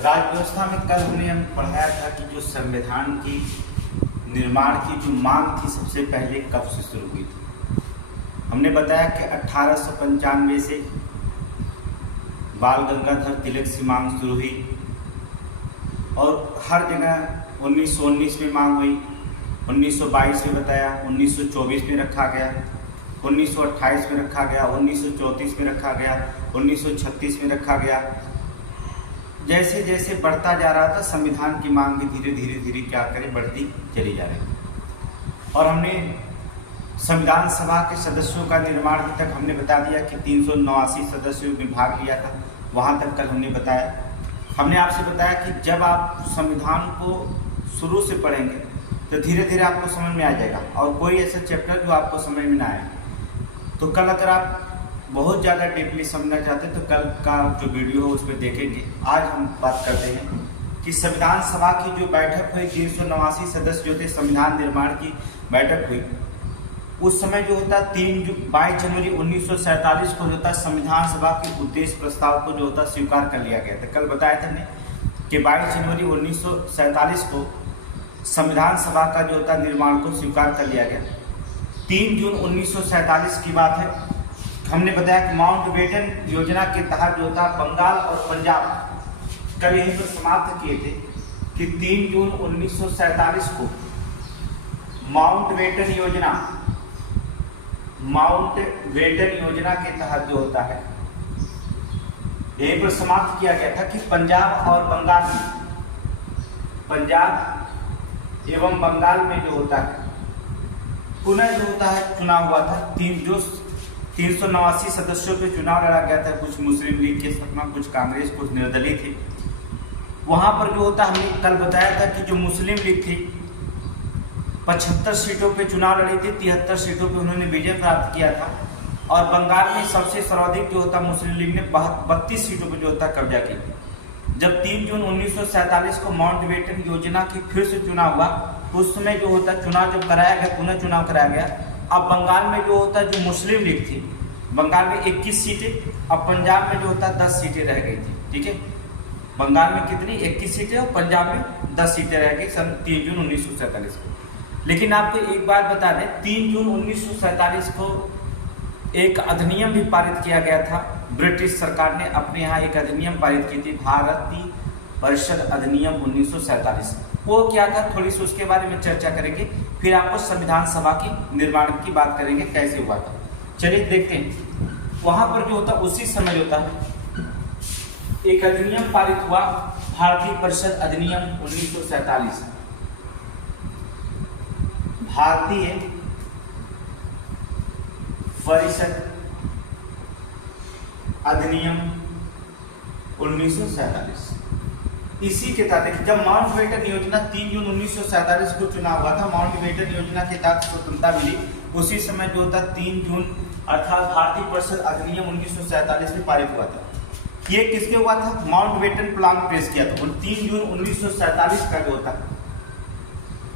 राज्य व्यवस्था में कल हमने पढ़ाया था कि जो संविधान की निर्माण की जो मांग थी सबसे पहले कब से शुरू हुई थी। हमने बताया कि 1895 से बाल गंगाधर तिलक से मांग शुरू हुई और हर जगह 1919 में मांग हुई, 1922 में बताया, 1924 में रखा गया, 1928 में रखा गया, 1934 में रखा गया, 1936 में रखा गया। जैसे जैसे बढ़ता जा रहा था संविधान की मांग भी धीरे धीरे क्या करे बढ़ती चली जा रही। और हमने संविधान सभा के सदस्यों का निर्माण तक हमने बता दिया कि 389 सदस्यों ने भाग लिया था, वहाँ तक कल हमने बताया। हमने आपसे बताया कि जब आप संविधान को शुरू से पढ़ेंगे तो धीरे धीरे आपको समझ में आ जाएगा और कोई ऐसा चैप्टर जो आपको समझ में ना आए तो कल अगर आप बहुत ज़्यादा डीपली समझना चाहते हैं तो कल का जो वीडियो हो उसमें देखेंगे। आज हम बात करते हैं कि संविधान सभा की जो बैठक हुई, 389 सदस्य जो थे, संविधान निर्माण की बैठक हुई, उस समय जो होता 22 जनवरी 1947 को जो होता संविधान सभा के उद्देश्य प्रस्ताव को जो होता स्वीकार कर लिया गया था। कल बताया था हमने कि 22 जनवरी 1947 को संविधान सभा का जो होता निर्माण को स्वीकार कर लिया गया। 3 जून 1947 की बात है। हमने बताया कि माउंटबेटन योजना के तहत जो था बंगाल और पंजाब कल यहीं पर समाप्त किए थे कि 3 जून 1947 को माउंटबेटन योजना के तहत जो होता है यहीं पर समाप्त किया गया था कि पंजाब एवं बंगाल में जो होता है पुनः जो होता है चुनाव हुआ था। 389 सदस्यों पे चुनाव लड़ा गया था, कुछ मुस्लिम लीग के सपना, कुछ कांग्रेस, कुछ निर्दलीय थे। वहां पर जो होता हमने कल बताया था कि जो मुस्लिम लीग थी 75 सीटों पे चुनाव लड़ी थी, 73 सीटों पे उन्होंने विजय प्राप्त किया था और बंगाल में सबसे सर्वाधिक जो होता मुस्लिम लीग ने 32 सीटों पर जो होता कब्जा किया। जब 3 जून 1947 को माउंटबेटन योजना की फिर से चुनाव हुआ, उस समय जो होता चुनाव जब कराया गया, पुनः चुनाव कराया गया। अब बंगाल में जो होता जो मुस्लिम लीग थी, बंगाल में 21 सीटें, अब पंजाब में जो होता 10 सीटें रह गई थी। ठीक है, बंगाल में कितनी 21 सीटें और पंजाब में 10 सीटें रह गई सन 3 जून 1947 को। लेकिन आपको एक बात बता दें, 3 जून 1947 को एक अधिनियम भी पारित किया गया था। ब्रिटिश सरकार ने अपने यहाँ एक अधिनियम पारित की थी, भारतीय परिषद अधिनियम 1947। वो क्या था, थोड़ी सी उसके बारे में चर्चा करेंगे, फिर आपको संविधान सभा की निर्माण की बात करेंगे कैसे हुआ था। चलिए देखते हैं। वहां पर जो होता उसी समय होता एक अधिनियम पारित हुआ, भारतीय परिषद अधिनियम 1947। भारतीय परिषद अधिनियम 1947। इसी के तहत जब माउंटबेटन योजना 3 जून 1947 को चुनाव हुआ था, माउंटबेटन योजना के तहत स्वतंत्रता मिली, उसी समय जो होता 3 जून अर्थात भारतीय परिषद अधिनियम 1947 में पारित हुआ था। ये किसके हुआ था, माउंटबेटन प्लान पेश किया था। 3 जून 1947 का जो होता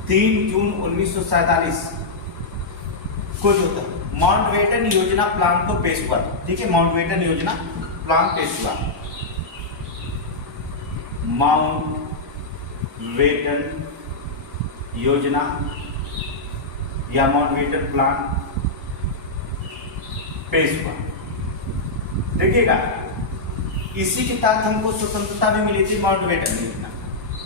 3 जून 1947 को जो होता माउंटबेटन योजना प्लान को पेश हुआ था। ठीक है, माउंटबेटन योजना प्लान पेश हुआ। माउंटबेटन योजना या माउंटबेटन प्लान पेश हुआ। देखिएगा, इसी के तहत हमको स्वतंत्रता भी मिली थी, माउंटबेटन योजना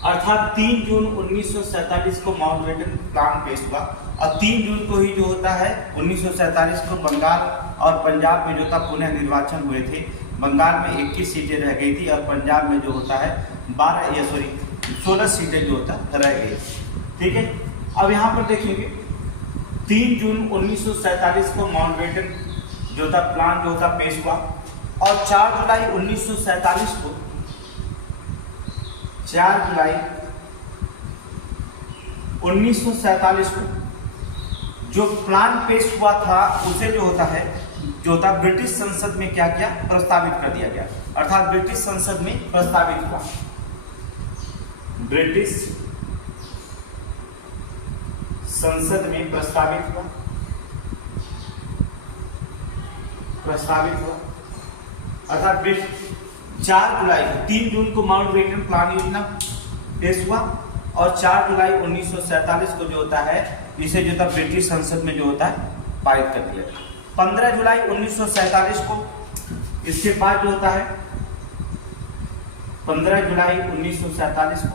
अर्थात 3 जून 1947 को माउंटबेटन प्लान पेश हुआ और 3 जून को ही जो होता है 1947 को बंगाल और पंजाब में जो था पुनः निर्वाचन हुए थे। बंगाल में 21 सीटें रह गई थी और पंजाब में जो होता है 16 सीटें जो होता रह गई। ठीक है, अब यहाँ पर देखेंगे 3 जून 1947 को माउंटबेटन जो था प्लान जो होता पेश हुआ और 4 जुलाई 1947 को 4 जुलाई 1947 को जो प्लान पेश हुआ था उसे जो होता है ब्रिटिश संसद में क्या किया, प्रस्तावित कर दिया गया। अर्थात ब्रिटिश संसद में प्रस्तावित हुआ, ब्रिटिश संसद में प्रस्तावित हुआ अर्थात 4 जुलाई को 3 जून को माउंटबेटन प्लान योजना पेश हुआ और 4 जुलाई 1947 को जो होता है इसे जो था ब्रिटिश संसद में जो होता है पारित कर दिया। 15 जुलाई 1947 को इसके बाद जो होता है 15 जुलाई 1947 को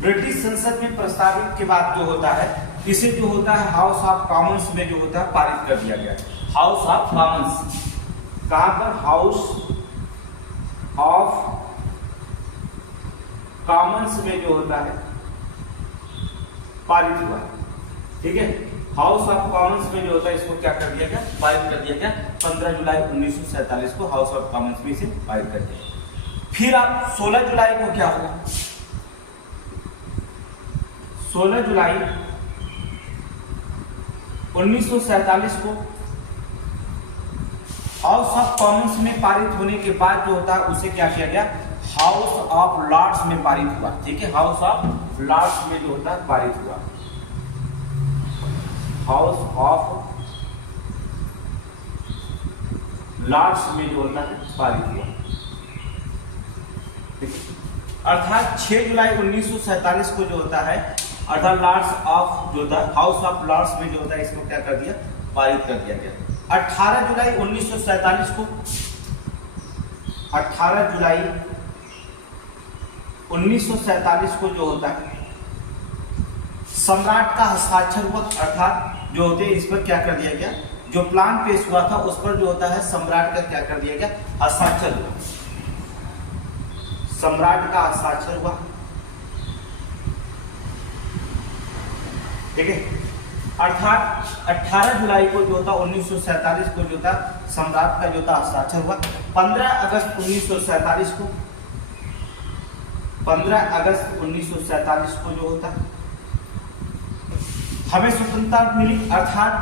ब्रिटिश संसद में प्रस्तावित के बाद जो होता है इसे जो होता है हाउस ऑफ कॉमन्स में जो होता है पारित कर दिया गया। हाउस ऑफ कॉमन्स कहां पर? हाउस ऑफ कॉमन्स में जो होता है पारित हुआ। ठीक है, हाउस ऑफ कॉमन्स में जो होता है इसको क्या कर दिया गया? पारित कर दिया गया। 15 जुलाई 1947 को हाउस ऑफ कॉमन्स में इसे पारित कर दिया। फिर आप 16 जुलाई को क्या हुआ? 16 जुलाई 1947 को हाउस ऑफ कॉमन्स में पारित होने के बाद जो होता है उसे क्या किया गया? हाउस ऑफ लॉर्ड्स में पारित हुआ। ठीक है, हाउस ऑफ लॉर्ड्स में जो होता है पारित हुआ। हाउस ऑफ लॉर्ड्स में जो होता है पारित हुआ। अर्थात 6 जुलाई 1947 को जो होता है अर्थात लॉर्ड्स ऑफ जो होता है हाउस ऑफ लॉर्ड्स में जो होता है इसको क्या कर दिया? पारित कर दिया गया। 18 जुलाई 1947 को 18 जुलाई 1947 को जो होता है सम्राट का हस्ताक्षर हुआ। अर्थात जो होते हैं इस पर क्या कर दिया गया? जो प्लान पेश हुआ था उस पर जो होता है सम्राट का क्या कर दिया गया? हस्ताक्षर हुआ। सम्राट का हस्ताक्षर हुआ। ठीक है, अर्थात 18 जुलाई को जो था 1947 को जो था सम्राट का जो था हस्ताक्षर हुआ। 15 अगस्त 1947 को 15 अगस्त 1947 को जो होता हमें स्वतंत्रता मिली। अर्थात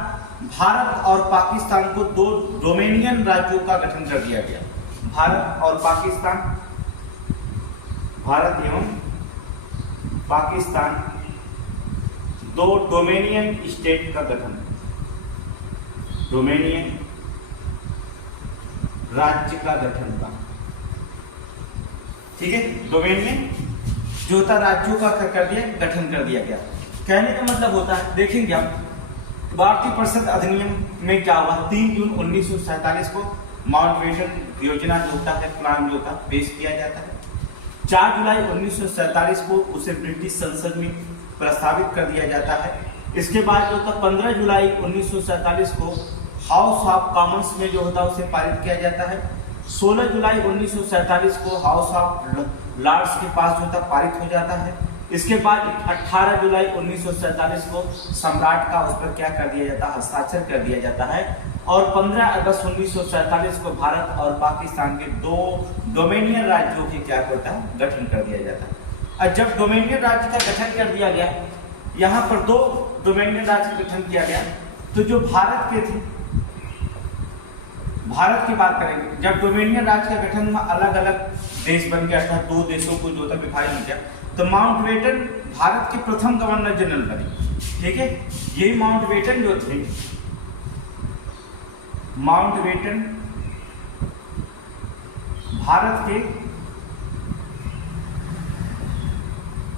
भारत और पाकिस्तान को 2 डोमेनियन राज्यों का गठन कर दिया गया। भारत और पाकिस्तान, भारत एवं पाकिस्तान 2 डोमेनियन स्टेट का गठन, डोमेनियन राज्य का गठन हुआ। ठीक है, डोमेनियन जो होता राज्यों का कर दिया गठन कर दिया गया। कहने का मतलब होता है, देखेंगे आप भारतीय परिषद अधिनियम में क्या हुआ? 3 जून 1947 को माउंटबेटन योजना जो होता है प्लान जो होता पेश किया जाता है। 4 जुलाई 1947 को उसे ब्रिटिश संसद में प्रस्तावित कर दिया जाता है। इसके बाद जो होता 15 जुलाई 1947 को हाउस ऑफ कॉमन्स में जो होता है उसे पारित किया जाता है। 16 जुलाई 1947 को हाउस ऑफ लॉर्ड्स के पास जो होता पारित हो जाता है। इसके बाद 18 जुलाई 1947 को सम्राट का उस पर क्या कर दिया जाता है? हस्ताक्षर कर दिया जाता है। और 15 अगस्त 1947 को भारत और पाकिस्तान के 2 डोमेनियन राज्यों के क्या होता है? गठन कर दिया जाता है। और जब डोमेनियन राज्य का गठन कर दिया गया, यहाँ पर 2 डोमेनियन राज्य का गठन किया गया, तो जो भारत के थे, भारत की बात करेंगे, जब डोमेनियन राज्य का गठन हुआ अलग अलग देश बन गया, अर्थात 2 देशों को जो था विभाजन किया, तो माउंटबेटन भारत के प्रथम गवर्नर जनरल बने। ठीक है, ये माउंटबेटन जो थे, माउंटबेटन भारत के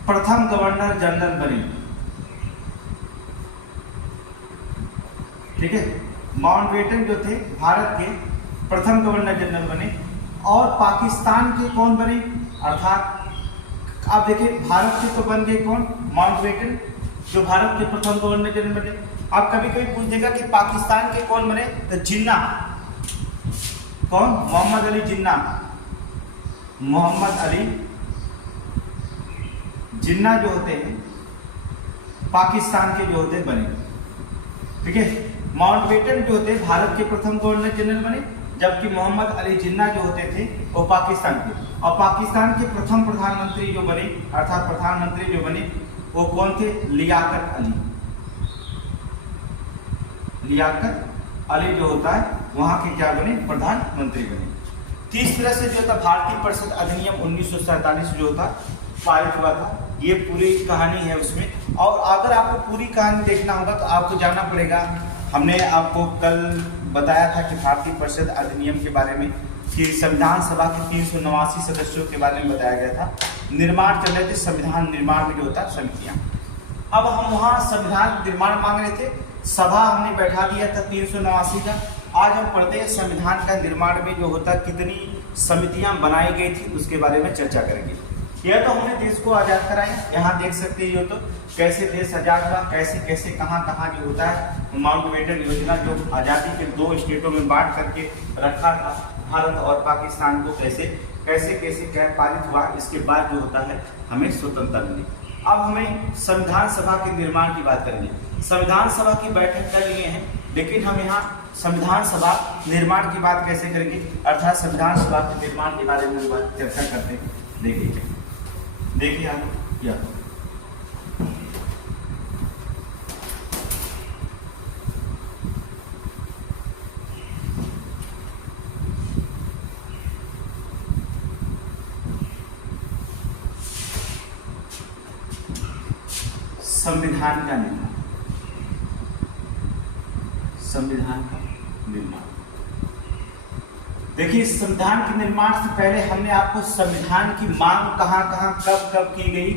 प्रथम गवर्नर जनरल बने। ठीक है, माउंटबेटन जो थे भारत के प्रथम गवर्नर जनरल बने। और पाकिस्तान के कौन बने? अर्थात आप देखिए भारत के तो बन गए कौन? माउंटबेटन जो भारत के प्रथम गवर्नर जनरल बने। आप कभी कभी पूछ देगा कि पाकिस्तान के कौन बने? तो जिन्ना, कौन? मोहम्मद अली जिन्ना, मोहम्मद अली जिन्ना जो होते हैं पाकिस्तान के जो होते बने। ठीक है, माउंटबेटन जो होते भारत के प्रथम गवर्नर जनरल बने, जबकि मोहम्मद अली जिन्ना जो होते थे वो पाकिस्तान के। और पाकिस्तान के प्रथम प्रधानमंत्री जो बने, अर्थात प्रधानमंत्री जो बने वो कौन थे? लियाकत अली। लियाकत अली जो होता है वहां के क्या बने? प्रधानमंत्री बने। इस तरह से जो था भारतीय परिषद अधिनियम 1947 जो था पारित हुआ था। ये पूरी कहानी है उसमें। और अगर आपको पूरी कहानी देखना होगा तो आपको जाना पड़ेगा, हमने आपको कल बताया था कि भारतीय परिषद अधिनियम के बारे में, कि संविधान सभा के 389 सदस्यों के बारे में बताया गया था। निर्माण चल रहे थे संविधान निर्माण में जो होता है समितियां। अब हम वहाँ संविधान निर्माण मांग रहे थे, सभा हमने बैठा दिया था 389 का। आज हम पढ़ते हैं संविधान का निर्माण में जो होता कितनी समितियां बनाई गई थी उसके बारे में चर्चा करेंगे। यह तो हमने देश को आज़ाद कराया, यहाँ देख सकते हैं ये तो कैसे देश आज़ाद हुआ, कैसे कैसे कहाँ कहाँ जो होता है माउंटबेटन योजना जो आज़ादी के 2 स्टेटों में बांट करके रखा था भारत और पाकिस्तान को, कैसे कैसे कैसे क्या पारित हुआ, इसके बाद जो होता है हमें स्वतंत्रता मिली। अब हमें संविधान सभा के निर्माण की बात करेंगे। संविधान सभा की बैठक कर लिए हैं, लेकिन हम यहाँ संविधान सभा निर्माण की बात कैसे करेंगे, अर्थात संविधान सभा के निर्माण के बारे में चर्चा करते हैं। देखिए आप या संविधान का निर्माण, संविधान का निर्माण। देखिए संविधान के निर्माण से पहले हमने आपको संविधान की मांग कहाँ कहाँ कब कब की गई,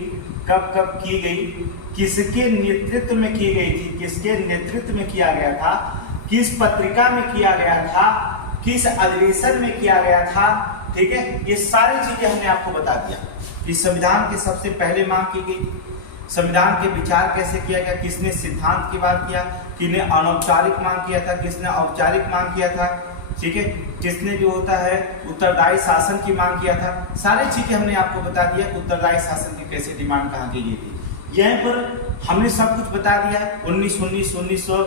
कब कब की गई, किसके नेतृत्व में की गई थी, किसके नेतृत्व में किया गया था, किस पत्रिका में किया गया था, किस अधिवेशन में किया गया था। ठीक है, ये सारी चीजें हमने आपको बता दिया कि संविधान के सबसे पहले मांग की गई, संविधान के विचार कैसे किया गया, किसने सिद्धांत की बात किया, किसने अनौपचारिक मांग किया था, किसने औपचारिक मांग किया था। ठीक है, किसने जो होता है उत्तरदायी शासन की मांग किया था। सारी चीजें हमने आपको बता दिया, उत्तरदायी शासन की कैसे डिमांड कहाँ की गई थी। यहीं पर हमने सब कुछ बता दिया है। 1900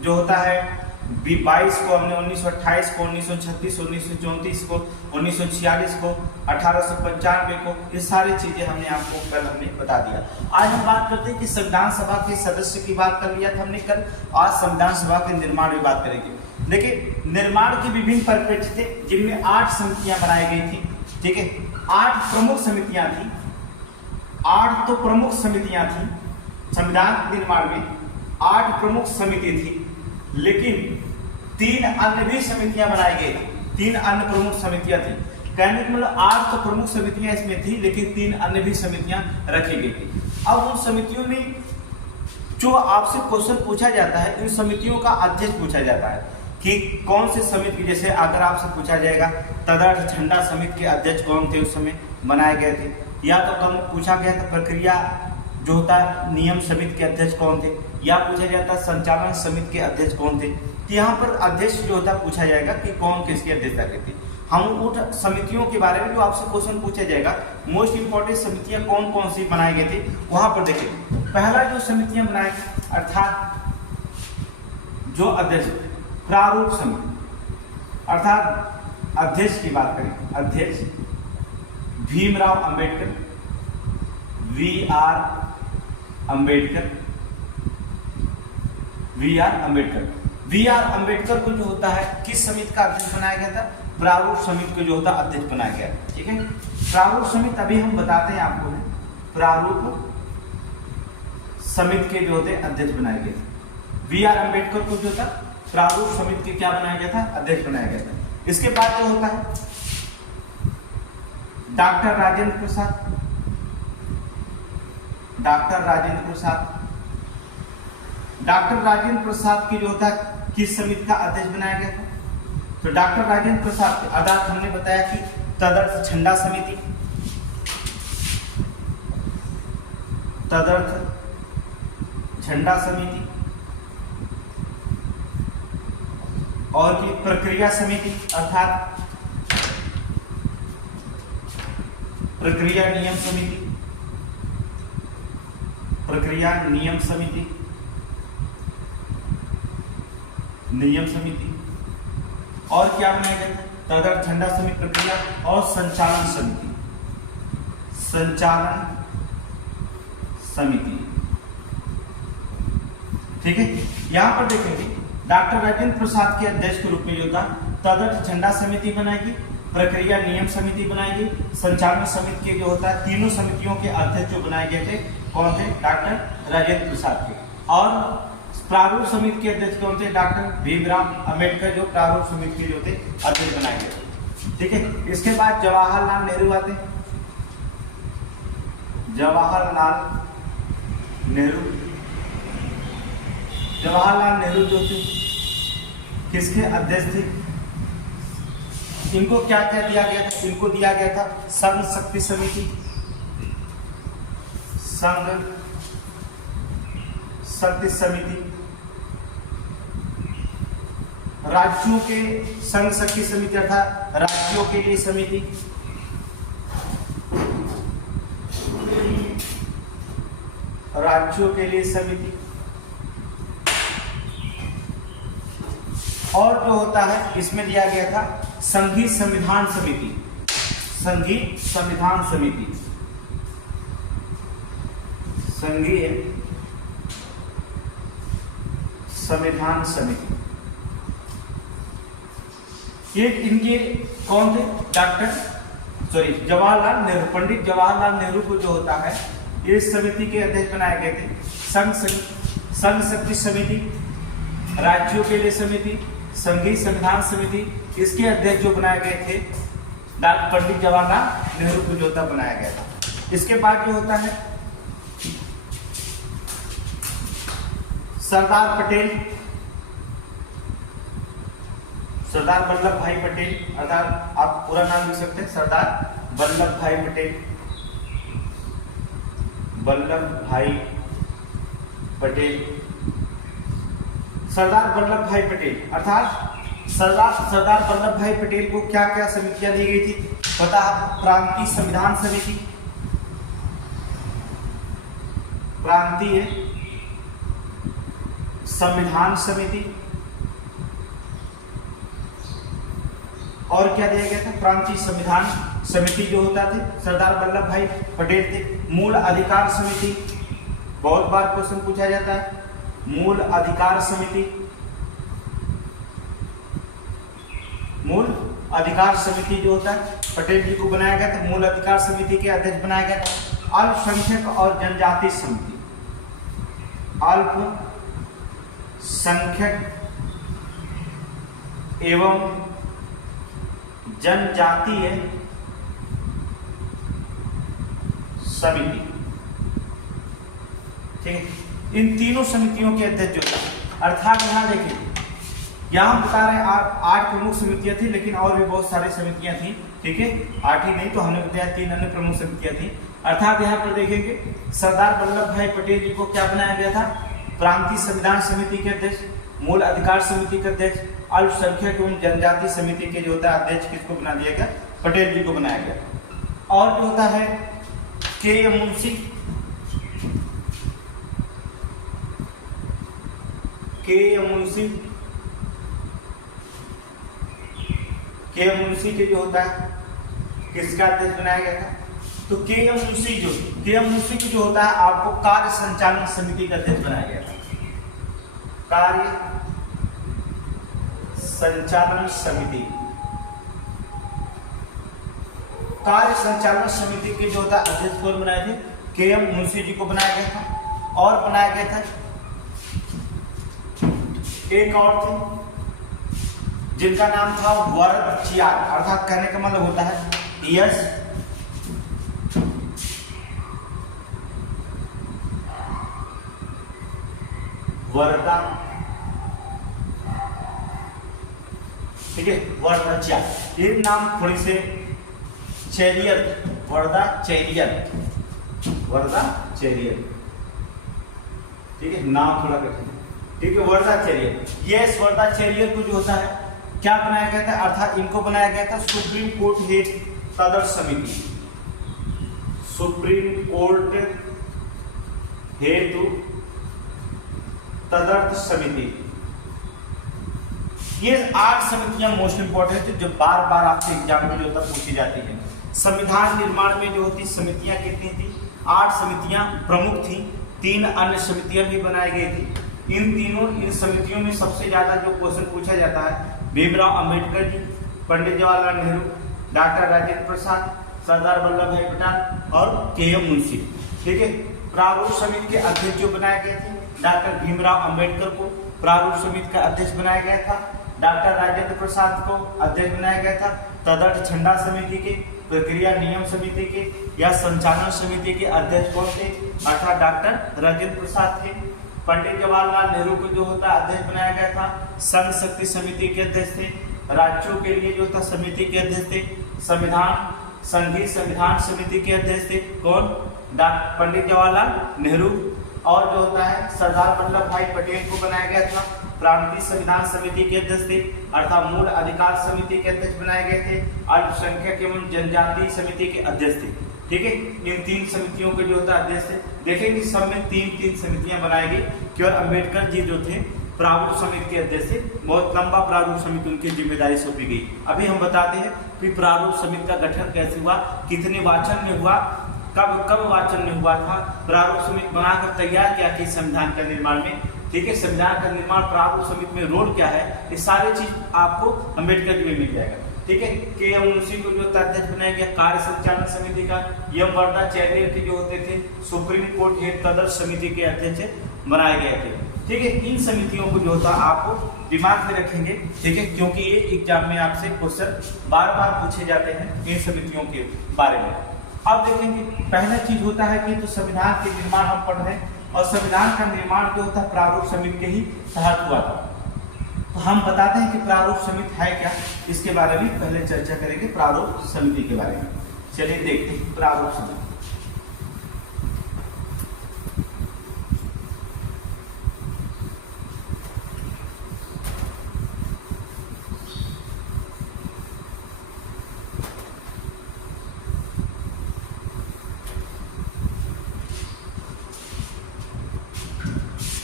जो होता है 22 को हमने, 1928 को, 1936, 1934 को, 1946 को, 1895 को, ये सारी चीजें हमने आपको कल हमने बता दिया। आज हम बात करते हैं कि संविधान सभा के सदस्य की बात कर लिया था हमने कल, आज संविधान सभा के निर्माण की बात करेंगे। देखिए निर्माण की विभिन्न परिप्रेक्ष्य थे, जिनमें 8 समितियां बनाई गई थी। ठीक है, 8 प्रमुख समितियां थी, 8 तो प्रमुख समितियां थी संविधान निर्माण में, 8 प्रमुख समिति थी, लेकिन 3 अन्य भी समितियां बनाई गई थी, 3 अन्य प्रमुख समितियां थी। कहने का मतलब 8 तो प्रमुख समितियां इसमें थी, लेकिन 3 अन्य भी समितियां रखी गई थी। अब उन समितियों में जो आपसे क्वेश्चन पूछा जाता है, इन समितियों का अध्यक्ष पूछा जाता है कि कौन से समिति, जैसे अगर आपसे पूछा जाएगा तदर्थ झंडा समिति के अध्यक्ष कौन थे उस समय बनाए गए थे, या तो कम पूछा गया था प्रक्रिया जो होता है नियम समिति के अध्यक्ष कौन थे, या पूछा जाता संचालन समिति के अध्यक्ष कौन थे। तो यहाँ पर अध्यक्ष जो होता पूछा जाएगा कि कौन किसकी अध्यक्षता करती। हम उन समितियों के बारे में जो आपसे क्वेश्चन पूछा जाएगा, मोस्ट इंपॉर्टेंट समितियां कौन कौन सी बनाई गई थी वहां पर देखिए। पहला जो समितियां बनाई अर्थात जो अध्यक्ष, प्रारूप समिति, अर्थात अध्यक्ष की बात करें, अध्यक्ष Bhimrao Ambedkar, VR. Ambedkar, VR. Ambedkar. VR. Ambedkar को जो होता है किस समिति का अध्यक्ष बनाया गया था, प्रारूप समिति को जो होता है अध्यक्ष बनाया गया। ठीक है, प्रारूप समिति अभी हम बताते हैं आपको, प्रारूप समिति के जो होते अध्यक्ष बनाए गए थे। वी.आर. अंबेडकर को जो था प्रारूप समिति के क्या बनाया गया था, अध्यक्ष बनाया गया था। इसके बाद जो होता है doctor Rajendra Prasad, doctor Rajendra Prasad, doctor Rajendra Prasad की जो होता है किस समिति का अध्यक्ष बनाया गया था, तो डॉक्टर राजेंद्र प्रसाद के आधार हमने बताया कि तदर्थ झंडा समिति, तदर्थ झंडा समिति और की प्रक्रिया समिति अर्थात प्रक्रिया नियम समिति, प्रक्रिया नियम समिति, नियम समिति और क्या बनाया गया तदर्थ झंडा समिति, प्रक्रिया और संचालन समिति, संचालन समिति। ठीक है, यहां पर देखेंगे डॉक्टर राजेंद्र प्रसाद के अध्यक्ष के रूप में जो था तदर्थ झंडा समिति बनाएगी, प्रक्रिया नियम समिति बनाएगी, संचालन समिति के जो होता है तीनों समितियों के अध्यक्ष जो बनाए गए थे कौन थे, डॉक्टर राजेंद्र प्रसाद के। और प्रारूप समिति के अध्यक्ष कौन थे? डॉक्टर भीमराव अंबेडकर जो प्रारूप समिति के जो थे अध्यक्ष बनाए गए। ठीक है, इसके बाद जवाहरलाल नेहरू आते हैं। जवाहरलाल नेहरू जो थे किसके अध्यक्ष थे? इनको क्या क्या दिया गया था? इनको दिया गया था संघ शक्ति समिति, संघ शक्ति समिति, राज्यों के संघ शक्ति समिति अर्थात राज्यों के लिए समिति, राज्यों के लिए समिति, और जो होता है इसमें दिया गया था संघीय संविधान समिति, संघीय संविधान समिति, संघीय संविधान समिति। ये इनके कौन थे? जवाहरलाल नेहरू, पंडित जवाहरलाल नेहरू को जो होता है इस समिति के अध्यक्ष बनाए गए थे। संघ शक्ति समिति, राज्यों के लिए समिति, संघीय संविधान समिति, इसके अध्यक्ष जो बनाए गए थे डॉक्टर पंडित जवाहरलाल नेहरू को जो था बनाया गया था। इसके बाद जो होता है सरदार पटेल, सरदार वल्लभ भाई पटेल, अर्थात आप पूरा नाम लिख सकते हैं सरदार वल्लभ भाई पटेल, वल्लभ भाई पटेल, सरदार वल्लभ भाई पटेल अर्थात सरदार वल्लभ भाई पटेल को क्या क्या समितियां दी गई थी? पता? प्रांतीय संविधान समिति, प्रांतीय संविधान समिति, और क्या दिया गया था? प्रांतीय संविधान समिति जो होता थे सरदार वल्लभ भाई पटेल थे। मूल अधिकार समिति, बहुत बार क्वेश्चन पूछा जाता है, मूल अधिकार समिति, मूल अधिकार समिति जो होता है पटेल जी को बनाया गया था। मूल अधिकार समिति के अध्यक्ष बनाया गया था। अल्पसंख्यक और जनजाति समिति, अल्पसंख्यक एवं जनजातीय समिति। ठीक है, इन तीनों समितियों के अध्यक्ष जो थे, अर्थात यहाँ देखिए, यहाँ हम बता रहे हैं 8 प्रमुख समितियां थी, लेकिन और भी बहुत सारी समितियां थी। ठीक है, 8 ही नहीं तो हमने बताया 3 अन्य प्रमुख समितियां थी। अर्थात यहाँ पर देखेंगे सरदार वल्लभ भाई पटेल जी को क्या बनाया गया था? प्रांतीय संविधान समिति के अध्यक्ष, मूल अधिकार समिति के अध्यक्ष, अल्पसंख्यक एवं जनजाति समिति के जो होता है अध्यक्ष किसको बना दिया गया? पटेल जी को बनाया गया। और जो होता है के एम मुंशी, के एम मुंशी के जो होता है किसका अध्यक्ष बनाया गया था? तो के एम मुंशी की जो होता है आपको कार्य संचालन समिति का अध्यक्ष बनाया गया था। कार्य संचालन समिति, कार्य संचालन समिति के जो होता है अध्यक्ष कौन बनाए थे? के एम मुंशी जी को बनाया गया था। और बनाया गया था एक और थे जिनका नाम था वरदचियार, अर्थात कहने का मतलब होता है यस वर्दा। ठीक है, वरदचियार, ये नाम थोड़ी से चैरियर, वर्दा चैरियर, वर्दा चैरियर। ठीक है, नाम थोड़ा कठिन। ठीक है, वर्दा चैरियर, यस वर्दा चैरियर को जो होता है क्या बनाया गया था? अर्थात इनको बनाया गया था सुप्रीम कोर्ट हेड तदर्थ समिति, सुप्रीम कोर्ट हेतु तदर्थ समिति। ये 8 समितियां मोस्ट इंपॉर्टेंट है जो बार बार आपके एग्जाम में जो होता पूछी जाती है। संविधान निर्माण में जो होती समितियां कितनी थी? 8 समितियां प्रमुख थी, 3 अन्य समितियां भी बनाई गई थी। इन समितियों में सबसे ज्यादा जो क्वेश्चन पूछा जाता है भीमराव अंबेडकर जी, पंडित जवाहरलाल नेहरू, डॉक्टर राजेंद्र प्रसाद, सरदार वल्लभ भाई पटेल और के एम मुंशी। ठीक है, प्रारूप समिति के अध्यक्ष जो बनाए गए थे डॉक्टर भीमराव अंबेडकर को प्रारूप समिति का अध्यक्ष बनाया गया था। डॉक्टर राजेंद्र प्रसाद को अध्यक्ष बनाया गया था। तदर्थ झंडा समिति के, प्रक्रिया नियम समिति के या संचालन समिति के अध्यक्ष कौन थे? अर्थात डॉक्टर राजेंद्र प्रसाद थे। पंडित जवाहरलाल नेहरू को जो होता अध्यक्ष बनाया गया था, संघ शक्ति समिति के अध्यक्ष थे। राज्यों के लिए जो था समिति के अध्यक्ष थे। संघीय संविधान समिति के अध्यक्ष थे कौन? पंडित जवाहरलाल नेहरू। और जो होता है सरदार वल्लभ भाई पटेल को बनाया गया था प्रांतीय संविधान समिति के अध्यक्ष थे, अर्थात मूल अधिकार समिति के अध्यक्ष बनाए गए थे। अल्पसंख्यक एवं जनजातीय समिति के अध्यक्ष थे। ठीक है, इन 3 समितियों के जो होता है अध्यक्ष थे। देखेंगे सब में 3-3 समितियां बनाई गई। केवल अंबेडकर जी जो थे प्रारूप समिति के अध्यक्ष थे, बहुत लंबा प्रारूप समिति उनकी जिम्मेदारी सौंपी गई। अभी हम बताते हैं कि प्रारूप समिति का गठन कैसे हुआ, कितने वाचन में हुआ, कब वाचन में हुआ था, प्रारूप समिति बनाकर तैयार क्या की संविधान का निर्माण में। ठीक है, संविधान का निर्माण प्रारूप समिति में रोल क्या है, ये सारी चीज आपको अंबेडकर जी में मिल जाएगा। ठीक है, के एम मुंशी को जो अध्यक्ष बनाया गया कार्य संचालन समिति का। एम वर्धाचार्य के जो होते थे सुप्रीम कोर्ट हेड तदर्थ समिति के अध्यक्ष बनाए गए थे। ठीक है, इन समितियों को जो होता आपको दिमाग में रखेंगे। ठीक है, क्योंकि ये एग्जाम में आपसे क्वेश्चन बार बार पूछे जाते हैं इन समितियों के बारे में। अब देखेंगे पहला चीज होता है कि तो संविधान के निर्माण हम पढ़ रहे हैं, और संविधान का निर्माण जो होता है प्रारूप समिति के ही तहत हुआ था। तो हम बताते हैं कि प्रारूप समिति है क्या, इसके बारे में पहले चर्चा करेंगे प्रारूप समिति के बारे में। चलिए देखते हैं प्रारूप समिति।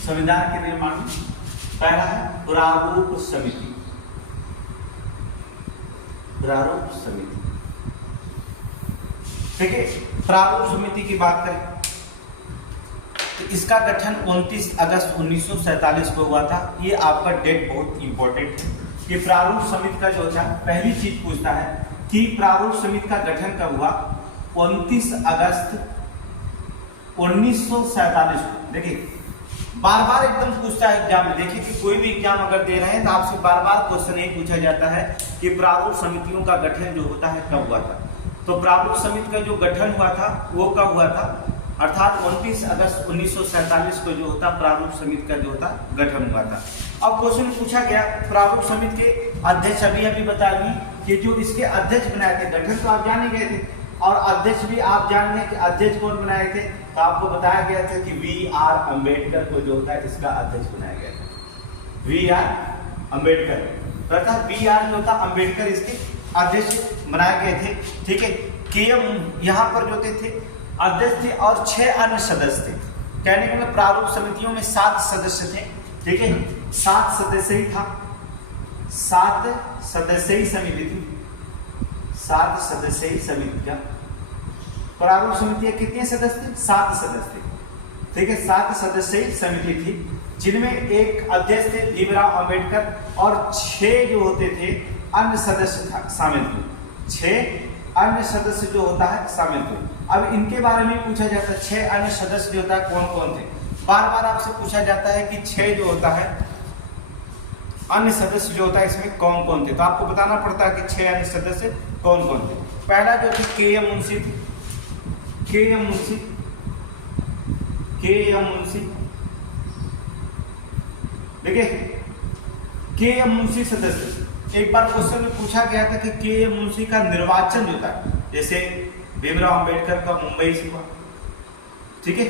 संविधान के निर्माण में पहला है प्रारूप समिति। प्रारूप समिति, ठीक है, प्रारूप समिति की बात करें तो इसका गठन 29 अगस्त 1947 को हुआ था। ये आपका डेट बहुत इंपॉर्टेंट है। ये प्रारूप समिति का जो है पहली चीज पूछता है कि प्रारूप समिति का गठन कब हुआ? 29 अगस्त 1947 को। देखिए बार बार एकदम पूछता है एग्जाम में। देखिए कि कोई भी एग्जाम अगर दे रहे हैं तो आपसे बार बार क्वेश्चन यही पूछा जाता है कि प्रारूप समितियों का गठन जो होता है कब हुआ था। तो प्रारूप समिति का जो गठन हुआ था वो कब हुआ था? अर्थात 29 अगस्त 1947 को जो होता प्रारूप समिति का जो होता गठन हुआ था। अब क्वेश्चन पूछा गया प्रारूप समिति के अध्यक्ष, अभी बता दी कि जो इसके अध्यक्ष बनाए थे, गठन तो आप जान ही गए थे, और अध्यक्ष भी आप जान गए कि अध्यक्ष कौन बनाए थे। तो आपको बताया गया था कि वी.आर. अम्बेडकर को जो होता है इसका अध्यक्ष बनाया गया था। वी.आर. अम्बेडकर, अर्थात वी.आर. जो था अम्बेडकर इसके अध्यक्ष बनाए गए थे। ठीक है, के.एम. यहाँ पर जो थे अध्यक्ष थे और 6 अन्य सदस्य थे। कहने के मतलब प्रारूप समितियों में 7 सदस्य थे। ठीक है, 7 सदस्य ही था, 7 सदस्यीय समिति थी। 7 सदस्यीय समिति का प्रारूप समिति कितने सदस्य थे? 7 सदस्य थे। ठीक है, 7 सदस्यीय समिति थी जिनमें एक अध्यक्ष थे भीमराव अंबेडकर और 6 जो होते थे अन्य सदस्य शामिल थे। 6 अन्य सदस्य जो होता है शामिल थे। अब इनके बारे में पूछा जाता है 6 अन्य सदस्य जो होता है कौन कौन थे। बार बार आपसे पूछा जाता है कि 6 जो होता है अन्य सदस्य जो होता है इसमें कौन कौन थे। तो आपको बताना पड़ता है कि 6 अन्य सदस्य कौन कौन थे। पहला जो थे के.एम. मुंशी थे। के.एम. मुंशी, के.एम. मुंशी, देखिए के.एम. मुंशी सदस्य। एक बार क्वेश्चन में पूछा गया था कि के.एम. मुंशी का निर्वाचन जो था, जैसे भीमराव अंबेडकर का मुंबई से हुआ, ठीक है,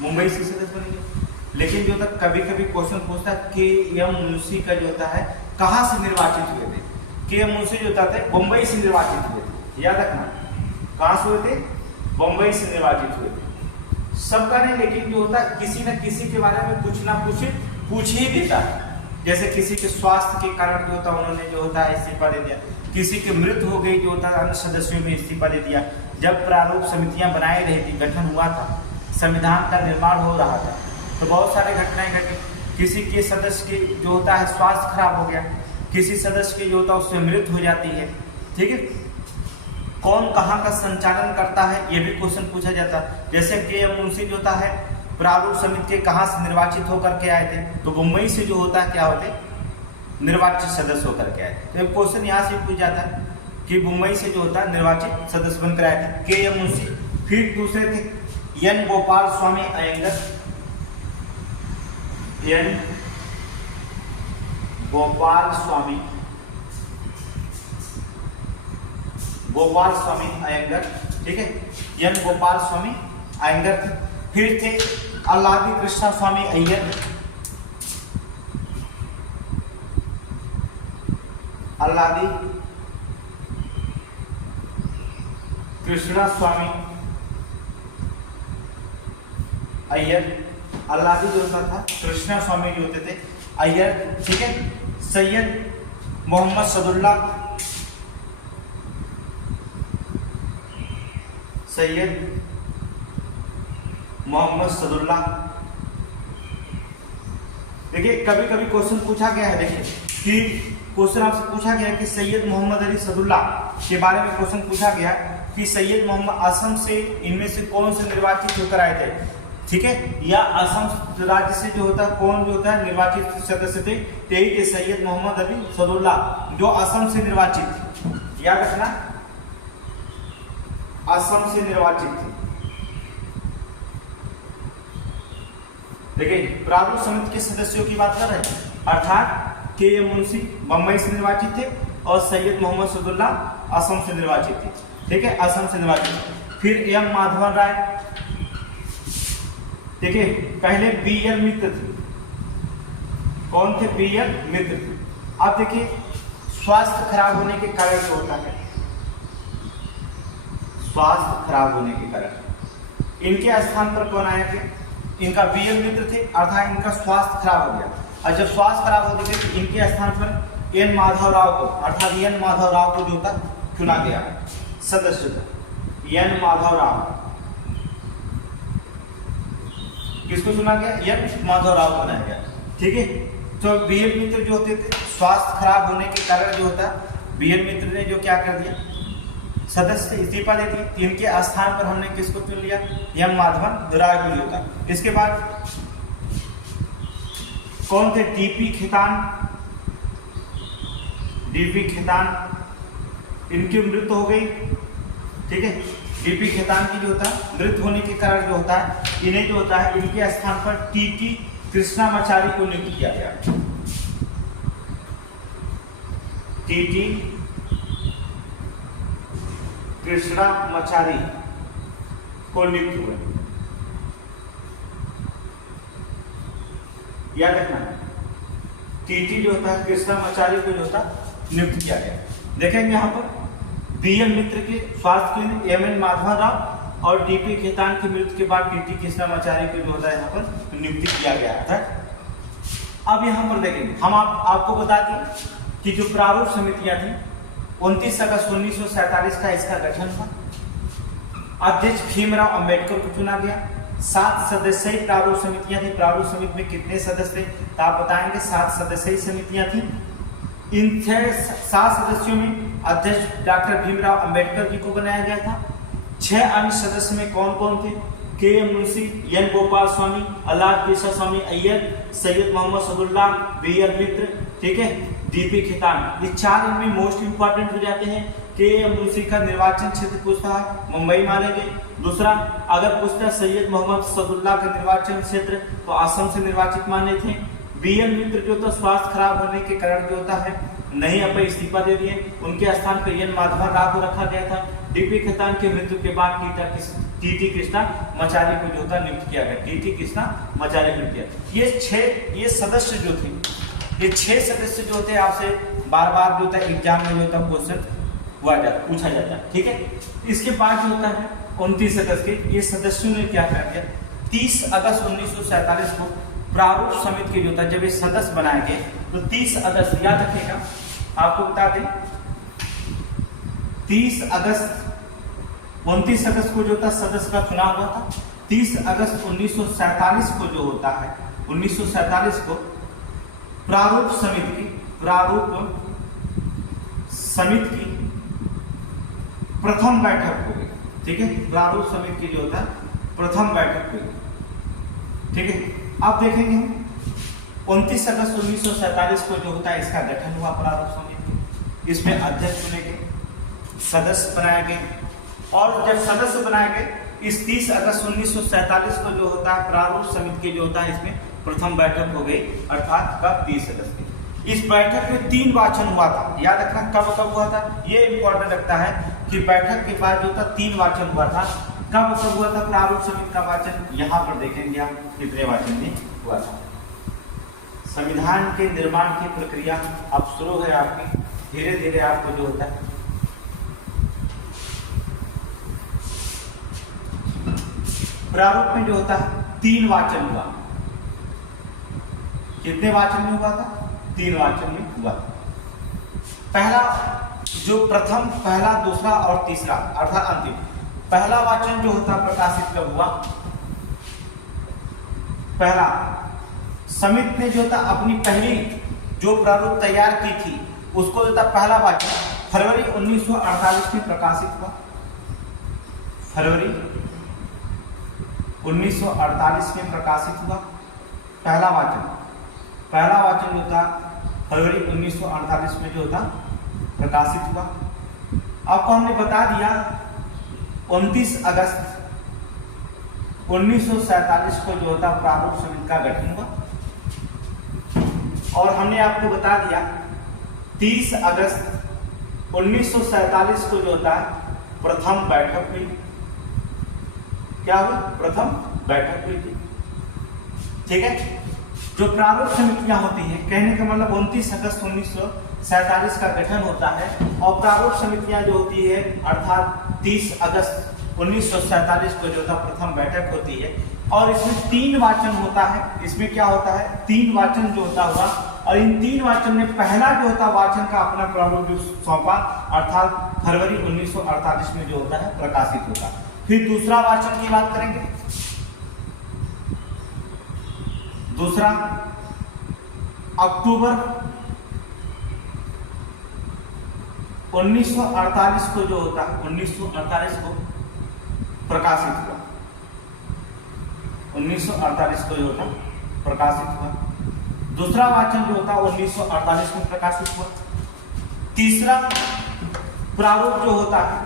मुंबई से सदस्य बनेंगे। लेकिन जो था कभी कभी क्वेश्चन पूछता है के.एम. मुंशी का जो होता है कहाँ से निर्वाचित हुए थे। के.एम. मुंशी जो होता है मुंबई से निर्वाचित हुए थे, याद रखना। कहाँ से हुए थे? मुंबई से निर्वाचित हुए थे। सबका नहीं, लेकिन जो होता है किसी न किसी के बारे में कुछ ना कुछ पूछ ही देता है। जैसे किसी के स्वास्थ्य के कारण जो होता है उन्होंने जो होता है इस्तीफा दे दिया, किसी की मृत्यु हो गई जो होता है अन्य सदस्यों ने इस्तीफा दे दिया। जब प्रारूप समितियां बनाई रही थी, गठन हुआ था, संविधान का निर्माण हो रहा था, तो बहुत सारे घटनाएं घटी। किसी के सदस्य के जो होता है स्वास्थ्य खराब हो गया, किसी सदस्य के जो होता है उससे मृत्यु हो जाती है। ठीक है, कौन कहाँ का संचालन करता है ये भी क्वेश्चन पूछा जाता है। जैसे के.एम. मुंशी जो होता है प्रारूप समिति के कहाँ से निर्वाचित होकर के आए थे? तो मुंबई से जो होता है क्या होते, निर्वाचित सदस्य होकर के आए थे। तो क्वेश्चन यहाँ से पूछ जाता है कि मुंबई से जो होता है निर्वाचित सदस्य बनकर आए थे के एम मुंशी। फिर दूसरे थे एन गोपाल स्वामी अयंगर, एन गोपाल स्वामी अयंगर, ठीक है, एन गोपाल स्वामी अयंगर थे। फिर थे अल्लादी कृष्णा स्वामी अय्यर, अल्लादी कृष्णा स्वामी अय्यर, अल्लादी जो होता था, कृष्णा स्वामी जो होते थे अय्यर, ठीक है। सैयद मोहम्मद सदुल्ला, सैयद मोहम्मद सदुल्ला। देखिए कभी कभी क्वेश्चन पूछा गया है, देखिए कि क्वेश्चन आपसे पूछा गया कि सैयद मोहम्मद अली सदुल्ला के बारे में क्वेश्चन पूछा गया कि सैयद मोहम्मद असम से इनमें से कौन से निर्वाचित होकर आए थे, ठीक है, या असम राज्य से जो होता है कौन जो होता है निर्वाचित सदस्य थे, यही थे सैयद मोहम्मद अली सदुल्ला जो असम से निर्वाचित, याद रखना असम से निर्वाचित थे। देखिए प्रारूप समिति के सदस्यों की बात कर रहे हैं, अर्थात के एम मुंशी बम्बई से निर्वाचित थे और सैयद मोहम्मद सदुल्ला असम से निर्वाचित थे, ठीक है, असम से निर्वाचित। फिर एम माधवन राय, देखिए पहले बी एल मित्र थे, कौन थे, बी एल मित्र थे। अब देखिए स्वास्थ्य खराब होने के कारण जो होता है, स्वास्थ्य खराब होने के कारण इनके स्थान पर कौन आया थे, इनका बी एल मित्र थे, अर्थात इनका स्वास्थ्य खराब हो गया, और जब स्वास्थ्य खराब हो गया तो इनके स्थान पर एन माधव राव को, अर्थात एन माधव राव को जो था चुना गया सदस्य को, एन माधव राव, किसको चुना गया, एन माधव राव को बनाया गया, ठीक है। तो बी एल मित्र जो होते थे स्वास्थ्य खराब होने के कारण जो होता बी एल मित्र ने जो क्या कर दिया, सदस्य इस्तीफा दे दी, इनके स्थान पर हमने किसको चुन लिया, एम माधवन राय को होता। इसके बाद कौन थे, डीपी खेतान, डीपी खेतान, इनकी मृत्यु हो गई, ठीक है। डीपी खेतान की जो होता है मृत्यु होने के कारण जो होता है इन्हें जो होता है इनके स्थान पर टीटी कृष्णामाचारी को नियुक्त किया गया, टीटी कृष्णामाचारी को नियुक्त हुए, याद रखना टीटी जो होता है कृष्णामाचारी को जो होता नियुक्त किया गया। देखेंगे यहाँ पर बी एल मित्र के स्वास्थ्य केंद्र एम एन माधवन राव और डीपी खेतान की मृत्यु के बाद टीटी कृष्णामाचारी को जो होता है यहाँ पर नियुक्त किया गया था। अब यहाँ पर देखेंगे हम आपको बता दें कि जो प्रारूप समितियां थी 29 अगस्त 1947 का इसका गठन था। अध्यक्ष भीमराव अंबेडकर को चुना गया। 7 सदस्यीय प्रारूप समितियां थी। प्रारूप समिति में कितने सदस्य थे तो आप बताएंगे 7 सदस्यीय समितियां थी। इन 7 सदस्यों में अध्यक्ष डॉक्टर भीमराव अंबेडकर जी को बनाया गया था। 6 अन्य सदस्य में कौन कौन थे, के एम मुंशी, एन गोपाल स्वामी, अल्लाह कृष्णा स्वामी अय्यर, सैयद मोहम्मद सदुल्ला, बी एल मित्र, ठीक है, डीपी खेतान। ये 4 इनमें मोस्ट इंपॉर्टेंट हो जाते हैं। के एम मुंशी का निर्वाचन क्षेत्र पूछता है मुंबई मानेंगे। दूसरा अगर पूछता है सैयद मोहम्मद सदुल्ला का निर्वाचन क्षेत्र तो असम से निर्वाचित माने थे। बी एल मित्र जो तो स्वास्थ्य खराब होने के कारण जो होता है नहीं अपने इस्तीफा दे दिए, उनके स्थान पर एन माधवन राव को रखा गया था। डीपी खेतान की मृत्यु के बाद टीटी कृष्णामाचारी को जो था नियुक्त किया गया। टीटी कृष्णामाचारी को नियुक्त किया। ये सदस्य जो थे, ये 6 सदस्य जो थे आपसे बार बार जो होता है एग्जाम में जो होता है क्वेश्चन पूछा जाता है, ठीक है। इसके बाद जो होता है 29 अगस्त के ये सदस्यों ने क्या कर दिया, 30 अगस्त 1947 को प्रारूप समिति के जो था जब ये सदस्य बनाए गए तो 30 अगस्त याद रखिएगा, आपको बता दें 30 अगस्त 29 अगस्त को जो था सदस्य का चुनाव हुआ था। 30 अगस्त 1947 को जो होता है 1947 को प्रारूप समिति की प्रथम बैठक हो गई, ठीक है। प्रारूप समिति की जो होता है प्रथम बैठक हुई। ठीक है, अब देखेंगे हम 29 अगस्त 1947 को जो होता है इसका गठन हुआ प्रारूप समिति। इसमें अध्यक्ष चुने गए, सदस्य बनाए गए, और जब सदस्य बनाए गए इस 30 अगस्त 1947 को जो होता है प्रारूप समिति के जो होता है इसमें प्रथम बैठक हो गई, अर्थात कब 30 अगस्त की। इस बैठक में 3 वाचन हुआ था, याद रखना कब कब हुआ था, ये इंपॉर्टेंट लगता है कि बैठक के बाद जो था 3 वाचन हुआ था। कब कब हुआ था प्रारूप समिति का वाचन, यहाँ पर देखेंगे आप कितने वाचन में हुआ था। संविधान के निर्माण की प्रक्रिया अब शुरू है आपकी, धीरे धीरे आपको जो होता है प्रारूप में जो होता है 3 वाचन हुआ। कितने वाचन में हुआ था, 3 वाचन में हुआ था। पहला जो प्रथम, पहला, दूसरा और तीसरा अर्थात अंतिम, पहला वाचन जो होता प्रकाशित कब हुआ, पहला समिति ने जो था अपनी पहली जो प्रारूप तैयार की थी उसको जो था पहला वाचन फरवरी 1948 में प्रकाशित हुआ। फरवरी 1948 में प्रकाशित हुआ पहला वाचन। पहला वाचन जो था फरवरी 1948 में जो था प्रकाशित हुआ। आपको हमने बता दिया 29 अगस्त 1947 को जो होता प्रारूप समिति का गठन हुआ, और हमने आपको बता दिया 30 अगस्त 1947 को जो होता है प्रथम बैठक हुई। क्या हुई, प्रथम बैठक हुई थी। ठीक है, जो प्रारूप समितियां होती हैं, कहने का मतलब 29 अगस्त 1947 का गठन होता है, और प्रारूप समितियां जो होती है अर्थात 30 अगस्त 1947 को जो था प्रथम बैठक होती है, और इसमें 3 वाचन होता है। इसमें क्या होता है, 3 वाचन जो होता हुआ, और इन 3 वाचन में पहला जो होता वाचन का अपना प्रारूप जो सौंपा अर्थात फरवरी 1948 में जो होता है प्रकाशित होता। फिर दूसरा वाचन की बात करेंगे। दूसरा अक्टूबर 1948 को जो होता है 1948 को प्रकाशित हुआ। 1948 को जो होता प्रकाशित हुआ। दूसरा वाचन जो होता 1948 में प्रकाशित हुआ। तीसरा प्रारूप जो होता है,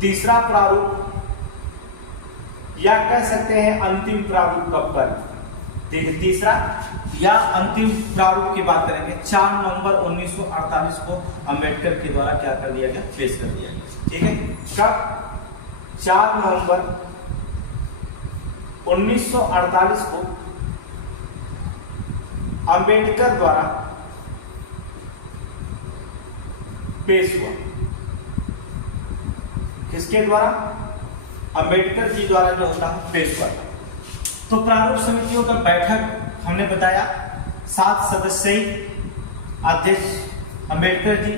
तीसरा प्रारूप या कह सकते हैं अंतिम प्रारूप कब कर, ठीक है, तीसरा या अंतिम प्रारूप की बात करेंगे 4 नवंबर 1948 को अंबेडकर के द्वारा क्या कर दिया गया, पेश कर दिया गया। ठीक है, कब 4 नवंबर 1948 को अंबेडकर द्वारा पेश हुआ। किसके द्वारा, अंबेडकर जी द्वारा जो होता है पेश हुआ। तो प्रारूप समितियों का बैठक हमने बताया 7 सदस्यीय अध्यक्ष अंबेडकर जी।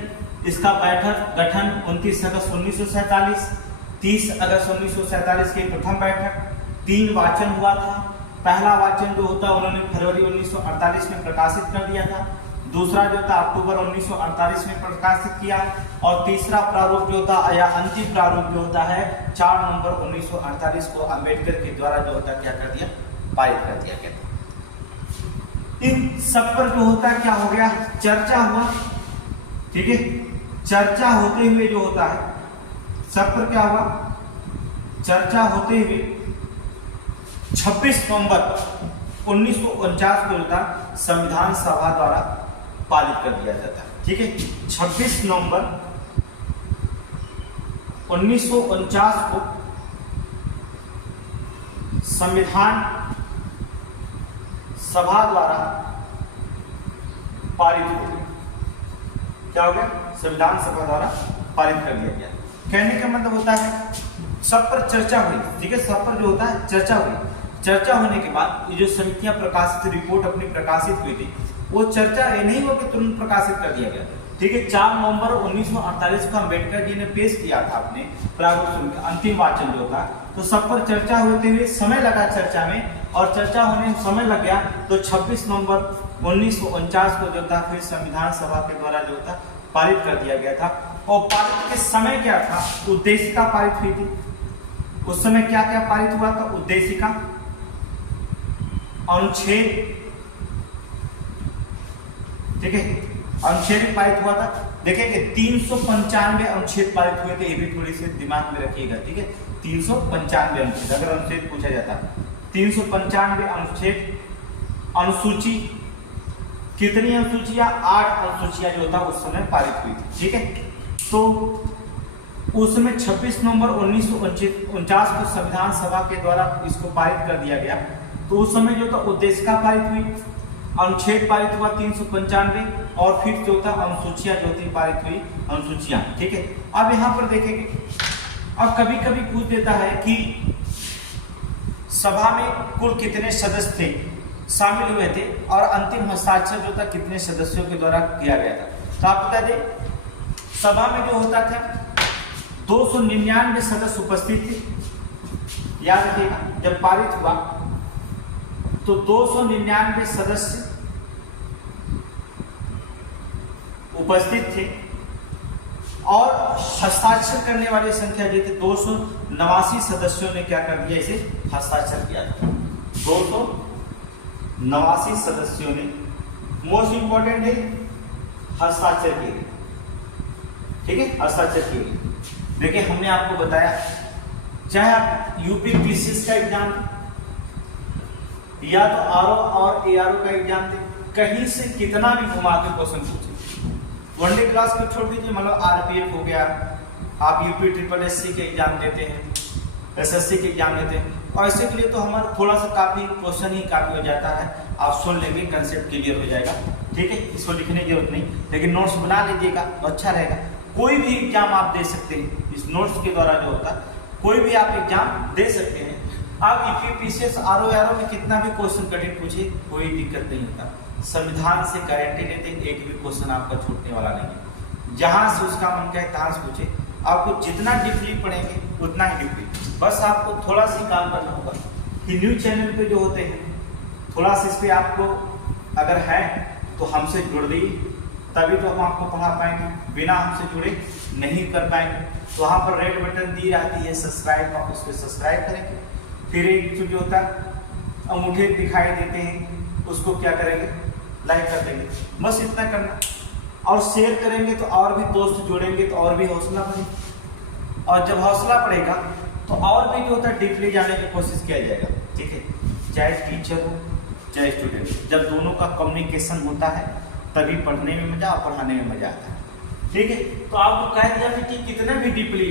इसका बैठक गठन 29 अगस्त 1947, 30 अगस्त 1947 की प्रथम बैठक, 3 वाचन हुआ था। पहला वाचन जो होता उन्होंने फरवरी 1948 में प्रकाशित कर दिया था। दूसरा जो था अक्टूबर 1948 में प्रकाशित किया, और तीसरा प्रारूप जो था या अंतिम प्रारूप जो होता है 4 नवंबर 1948 को अंबेडकर के द्वारा जो होता क्या कर दिया, पारित कर दिया गया। इन सब पर जो होता क्या हो गया, चर्चा हुआ। ठीक है, चर्चा होते हुए जो होता है सब पर क्या हुआ, चर्चा होते हुए 26 नवंबर 1949 को जो था संविधान सभा द्वारा पारित कर दिया जाता है। ठीक है, 26 नवंबर 1949 को संविधान सभा द्वारा पारित हो गया। क्या हो गया, संविधान सभा द्वारा पारित कर दिया गया। कहने का मतलब होता है सब पर चर्चा हुई। ठीक है, सब पर जो होता है चर्चा हुई। चर्चा होने के बाद ये जो समितियां प्रकाशित रिपोर्ट अपनी प्रकाशित हुई थी, वो चर्चा ये नहीं हुआ कि तुरंत प्रकाशित कर दिया गया। ठीक है, 4 नवंबर 1948 को अंबेडकर जी ने पेश किया था अपने प्रारूप का अंतिम वाचन जो था। तो सब पर चर्चा होते हुए समय लगा चर्चा में, और चर्चा होने में समय लग गया। तो 26 नवंबर 1949 को जो था फिर संविधान सभा के द्वारा जो था पारित कर दिया गया था। और पारित के समय क्या था, उद्देशिका पारित हुई थी। उस समय क्या क्या पारित हुआ था, उद्देशिका, अनुच्छेद, ठीक है, अनुच्छेद पारित हुआ था। देखेंगे 395 अनुच्छेद पारित हुए थे, ये भी थोड़ी सी दिमाग में रखिएगा, ठीक है। 395 अनुच्छेद, अगर अनुच्छेद पूछा जाता 395 अनुच्छेद। अनुसूची कितनी अनुसूचियां? 8 अनुसूचियां जो था उस समय पारित हुई थी, ठीक है। तो उसमें 26 नवंबर 1949 को संविधान सभा के द्वारा इसको पारित कर दिया गया। तो उस समय जो था उद्देशिका पारित हुई, अनुच्छेद पारित हुआ 395, और फिर जो था अनुसूचियां जो थी पारित हुई, अनुसूचियां, ठीक है। अब यहाँ पर देखेंगे, अब कभी कभी पूछ देता है कि सभा में कुल कितने सदस्य थे शामिल हुए थे, और अंतिम हस्ताक्षर जो था कितने सदस्यों के द्वारा किया गया था। तो आप बता दें, सभा में जो होता था 299 सदस्य उपस्थित थे। याद रखिएगा, जब पारित हुआ तो 299 सदस्य उपस्थित थे, और हस्ताक्षर करने वाली संख्या जो थी 289 सदस्यों ने क्या कर दिया, इसे हस्ताक्षर किया था। 289 सदस्यों ने, मोस्ट इंपॉर्टेंट है, हस्ताक्षर किए, ठीक है, हस्ताक्षर किए। देखिए हमने आपको बताया, चाहे आप यूपी पीसीएस का एग्जाम या तो आरओ और एआरओ का एग्जाम दे, कहीं से कितना भी घुमा के क्वेश्चन पूछे, वनडे क्लास को छोड़ दीजिए, मतलब आरपीएफ हो गया, आप यूपी ट्रिपल एससी के एग्जाम देते हैं, एसएससी के एग्जाम देते हैं, और ऐसे के लिए तो हमारा थोड़ा सा काफी क्वेश्चन ही काफी हो जाता है। आप सुन लेंगे, कंसेप्ट क्लियर हो जाएगा, ठीक है, इसको लिखने की जरूरत नहीं, लेकिन नोट्स बना लीजिएगा तो अच्छा रहेगा। कोई भी एग्जाम आप दे सकते हैं इस नोट्स के द्वारा, जो होता कोई भी आप एग्जाम दे सकते हैं। आप यूपीपीसीएस आरओ में कितना भी क्वेश्चन कठिन पूछे, कोई दिक्कत नहीं होता, संविधान से गारंटी लेते हैं, एक भी क्वेश्चन आपका छूटने वाला नहीं है। जहां से उसका मन का है तहां से पूछे, आपको जितना डीपली पढ़ेंगे उतना ही डीपली, बस आपको थोड़ा सी काम करना होगा कि न्यूज चैनल पे जो होते हैं, थोड़ा सा इस पर आपको अगर है तो हमसे जुड़ जाइए, तभी तो हम आपको पढ़ा पाएंगे, बिना हमसे जुड़े नहीं कर पाएंगे। तो वहाँ पर रेड बटन दी रहती है सब्सक्राइब का, उस पर सब्सक्राइब करेंगे, फिर एक जो होता है अंगूठे दिखाई देते हैं, उसको क्या करेंगे, लाइक कर देंगे, बस इतना करना। और शेयर करेंगे तो और भी दोस्त जुड़ेंगे, तो और भी हौसला बढ़ेगा, और जब हौसला बढ़ेगा तो और भी जो होता है डीपली जाने की कोशिश किया जाएगा, ठीक है। चाहे टीचर हो चाहे स्टूडेंट, जब दोनों का कम्युनिकेशन होता है तभी पढ़ने में मजा और पढ़ाने में मजा आता है, ठीक है। तो आपको कह दिया कि कितना भी डीपली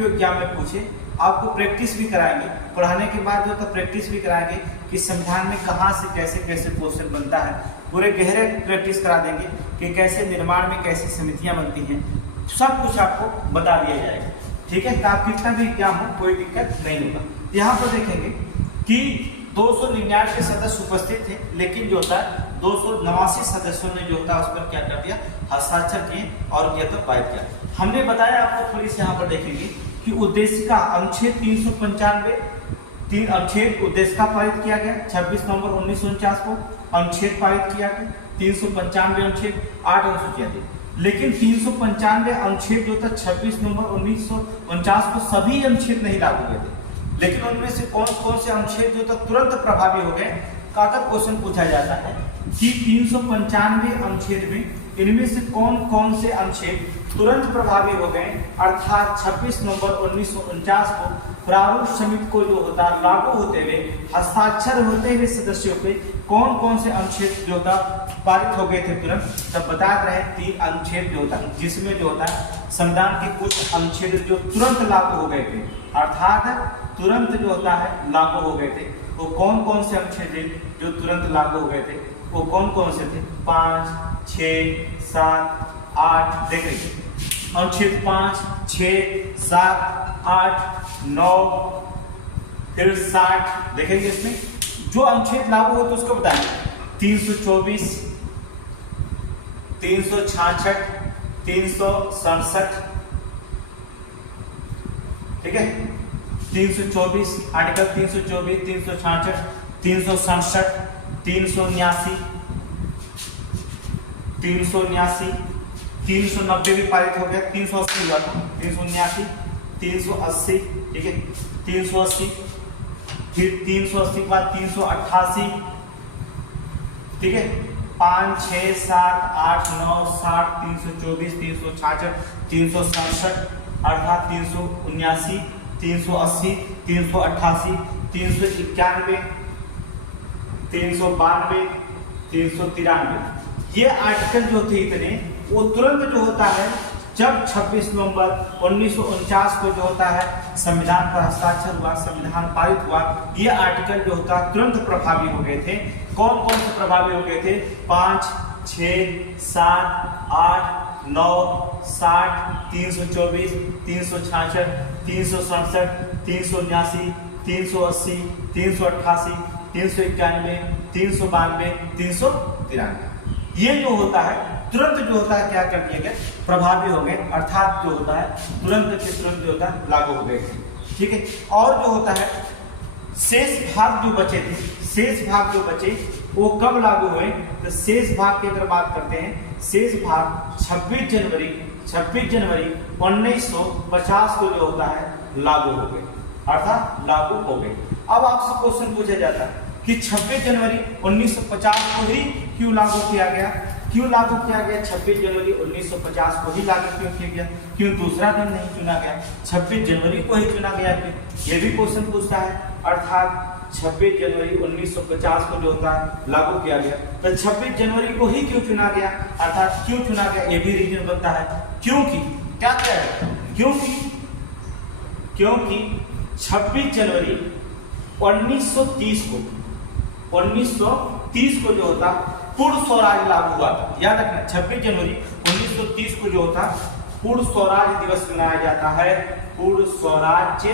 हो एग्जाम में पूछे, आपको प्रैक्टिस भी कराएंगे, पढ़ाने के बाद जो तो प्रैक्टिस भी कराएंगे कि संविधान में कहाँ से कैसे कैसे क्वेश्चन बनता है, पूरे गहरे प्रैक्टिस करा देंगे कि कैसे निर्माण में कैसी समितियां बनती हैं, सब कुछ आपको बता दिया जाएगा, ठीक है। तो आप कितना भी एग्जाम हो कोई दिक्कत नहीं होगा। यहाँ पर देखेंगे कि 299 सदस्य उपस्थित थे, लेकिन जो होता है 289 सदस्यों ने जो होता है उस पर क्या कर दिया, हस्ताक्षर किए और किया तो पारित किया। हमने बताया आपको, थोड़ी सी यहाँ पर देखेंगे कि उद्देशिका अनुच्छेद 395 अनुच्छेद उद्देशिका पारित किया गया 26 नवंबर 1949 को, अनुच्छेद पारित किया गया 395 अनुच्छेद, 8 अनुसूचियां थी, लेकिन 395 अनुच्छेद जो था 26 नवंबर 1949 को सभी अनुच्छेद नहीं लागू हुए थे, लेकिन उनमें से कौन कौन से अनुच्छेद जो था तुरंत प्रभावी हो गए। कागज क्वेश्चन पूछा जाता है कि 395 अनुच्छेद में इनमें से कौन कौन से अनुच्छेद तुरंत प्रभावी हो गए, अर्थात 26 नवंबर 1949 को प्रारूप समिति को जो होता लागू होते हुए हस्ताक्षर होते हुए सदस्यों पे कौन कौन से अनुच्छेद जो होता पारित हो गए थे तुरंत। तब बता रहे 3 अनुच्छेद जो होता है, जिसमें जो होता है संविधान के कुछ अनुच्छेद जो तुरंत लागू हो गए थे, अर्थात तुरंत जो होता है लागू हो गए थे। वो कौन कौन से अनुच्छेद जो तुरंत लागू हो गए थे, वो कौन कौन से थे, 5, 6, 7, 8, देख लीजिए अनुच्छेद 5, 6, 7, 8, 9 फिर 60, देखेंगे इसमें जो अनुच्छेद लागू होते उसको बताएंगे। 324, 366, 367, ठीक है, 324 आर्टिकल 324, 366, 367, 379, 379, 390 भी पारित हो गया, 380 हुआ था, 379, 380, ठीक है, 380, फिर 380 के बाद 388, ठीक है, 5, 6, 7, 8, 9, 60, 324, 366, 367, अर्थात 379, 380, 388, 391, 392, 393। ये आर्टिकल जो थे इतने, वो तुरंत जो होता है जब 26 नवंबर 1949 को जो होता है संविधान पर हस्ताक्षर हुआ, संविधान पारित हुआ, ये आर्टिकल जो होता है तुरंत प्रभावी हो गए थे। कौन कौन से प्रभावी हो गए थे? 5, 6, 7, 8, 9, 60, 324, 366, 367, 379, 380, 388, 391, 392, 393। ये जो होता है तुरंत जो होता है क्या कर दिया गया, प्रभावी हो गए, अर्थात जो होता है तुरंत के तुरंत जो होता है लागू हो गए, ठीक है। और जो होता है शेष भाग जो बचे थे, शेष भाग जो बचे वो कब लागू हुए? तो शेष भाग की अगर बात करते हैं, शेष भाग 26 जनवरी 1950 को जो होता है लागू हो गए, अर्थात लागू हो गए। अब आपसे क्वेश्चन पूछा जाता है कि 26 जनवरी 1950 को ही क्यों लागू किया गया? क्यों लागू किया गया 26 जनवरी 1950 को ही लागू क्यों किया गया? क्यों दूसरा दिन नहीं चुना गया? 26 जनवरी को ही चुना गया क्यों? ये भी क्वेश्चन पूछता है। अर्थात 26 जनवरी 1950 को जो होता है लागू किया गया, तो 26 जनवरी को ही क्यों चुना गया? अर्थात क्यों चुना गया, ये भी रीजन बनता है। क्योंकि क्या है? क्योंकि 26 जनवरी 1930 को जो होता पूर्ण स्वराज लागू हुआ था। याद रखना 26 जनवरी 1930 को जो होता पूर्ण स्वराज दिवस मनाया जाता है। पूर्ण स्वराज्य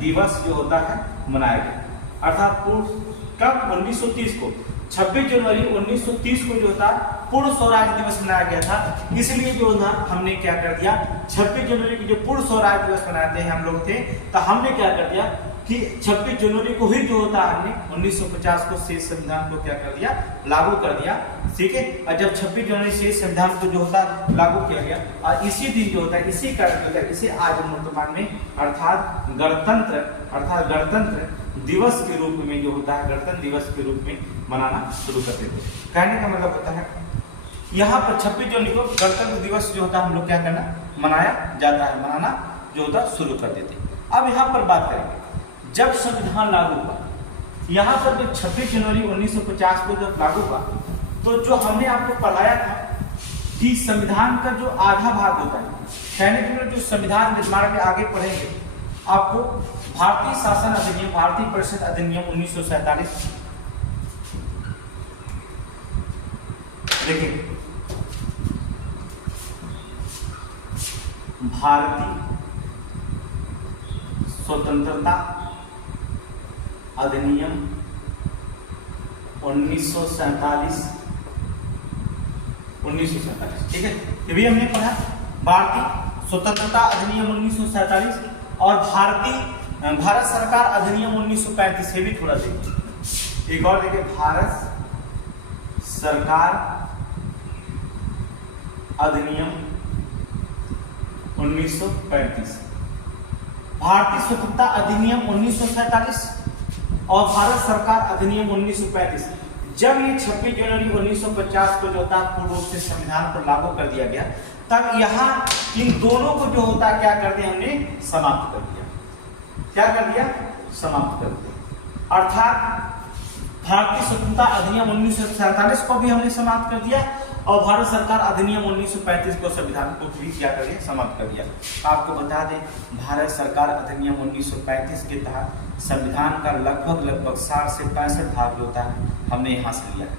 दिवस जो होता है मनाया गया, अर्थात पूर्ण कब? 1930 को, 26 जनवरी 1930 को जो होता पूर्ण स्वराज दिवस मनाया गया था। इसलिए जो था हमने क्या कर दिया, 26 जनवरी की जो पूर्ण स्वराज दिवस मनाते हैं हम लोग थे, तो हमने क्या कर दिया कि 26 जनवरी को ही जो होता हमने 1950 को शेष संविधान को क्या कर दिया, लागू कर दिया, ठीक है। और जब 26 जनवरी शेष संविधान को जो होता लागू किया गया, और इसी दिन जो होता है, इसी कारण होता है, इसे आज वर्तमान में अर्थात गणतंत्र दिवस के रूप में जो होता है, गणतंत्र दिवस के रूप में मनाना शुरू कर देते हैं। कहने का मतलब होता है यहाँ पर 26 जनवरी को गणतंत्र दिवस जो होता है हम लोग क्या करना, मनाया जाता है, मनाना जो होता शुरू कर देते हैं। अब यहाँ पर बात करेंगे जब संविधान लागू हुआ, यहाँ पर जब 26 जनवरी 1950 को जब लागू हुआ, तो जो हमने आपको पढ़ाया था कि संविधान का जो आधा भाग होता है, कहने के लिए जो संविधान निर्माण के आगे पढ़ेंगे आपको भारतीय शासन अधिनियम, भारतीय परिषद अधिनियम 1947, देखिए भारतीय स्वतंत्रता अधिनियम 1947, ठीक है, ये भी हमने पढ़ा। भारतीय स्वतंत्रता अधिनियम 1947 और भारत सरकार अधिनियम 1935, ये भी थोड़ा देखिए। एक और देखिए, भारत सरकार अधिनियम 1935, भारतीय स्वतंत्रता अधिनियम 1947 और भारत सरकार अधिनियम 1935। जब ये 26 जनवरी 1950 को जो था पूर्ण रूप से संविधान पर लागू कर दिया गया, तब यहाँ इन दोनों को जो होता क्या कर दिया, हमने समाप्त कर दिया। क्या कर दिया? समाप्त कर दिया। अर्थात भारतीय स्वतंत्रता अधिनियम 1947 को भी हमने समाप्त कर दिया और भारत सरकार अधिनियम 1935 को संविधान को भी क्या कर दिया, समाप्त कर दिया। आपको बता दें भारत सरकार अधिनियम 1935 के तहत संविधान का लगभग 60 से 65 भाग जो होता है हमने यहाँ से लिया है।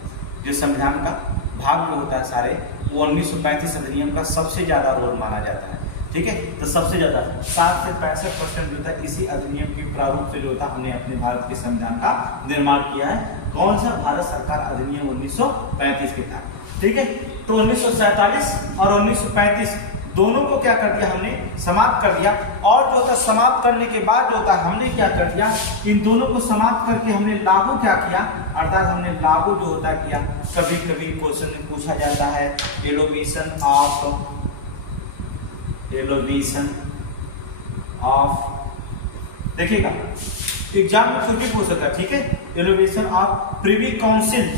जो संविधान का भाग जो होता है सारे, वो 1935 अधिनियम का सबसे ज्यादा रोल माना जाता है, ठीक है। तो सबसे ज्यादा 60 से 65% जो था इसी अधिनियम के प्रारूप से जो था हमने अपने भारत के संविधान का निर्माण किया है। कौन सा? भारत सरकार अधिनियम 1935 के तहत, ठीक है। तो 1947 और 1935 दोनों को क्या कर दिया, हमने समाप्त कर दिया। और जो था समाप्त करने के बाद जो था हमने क्या कर दिया, इन दोनों को समाप्त करके हमने लागू क्या किया, अर्थात हमने लागू जो होता किया। कभी कभी क्वेश्चन में पूछा जाता है एलोवेशन ऑफ, देखिएगा एग्जाम में कुछ भी पूछ सकता है, ठीक है। Abolition of privy council,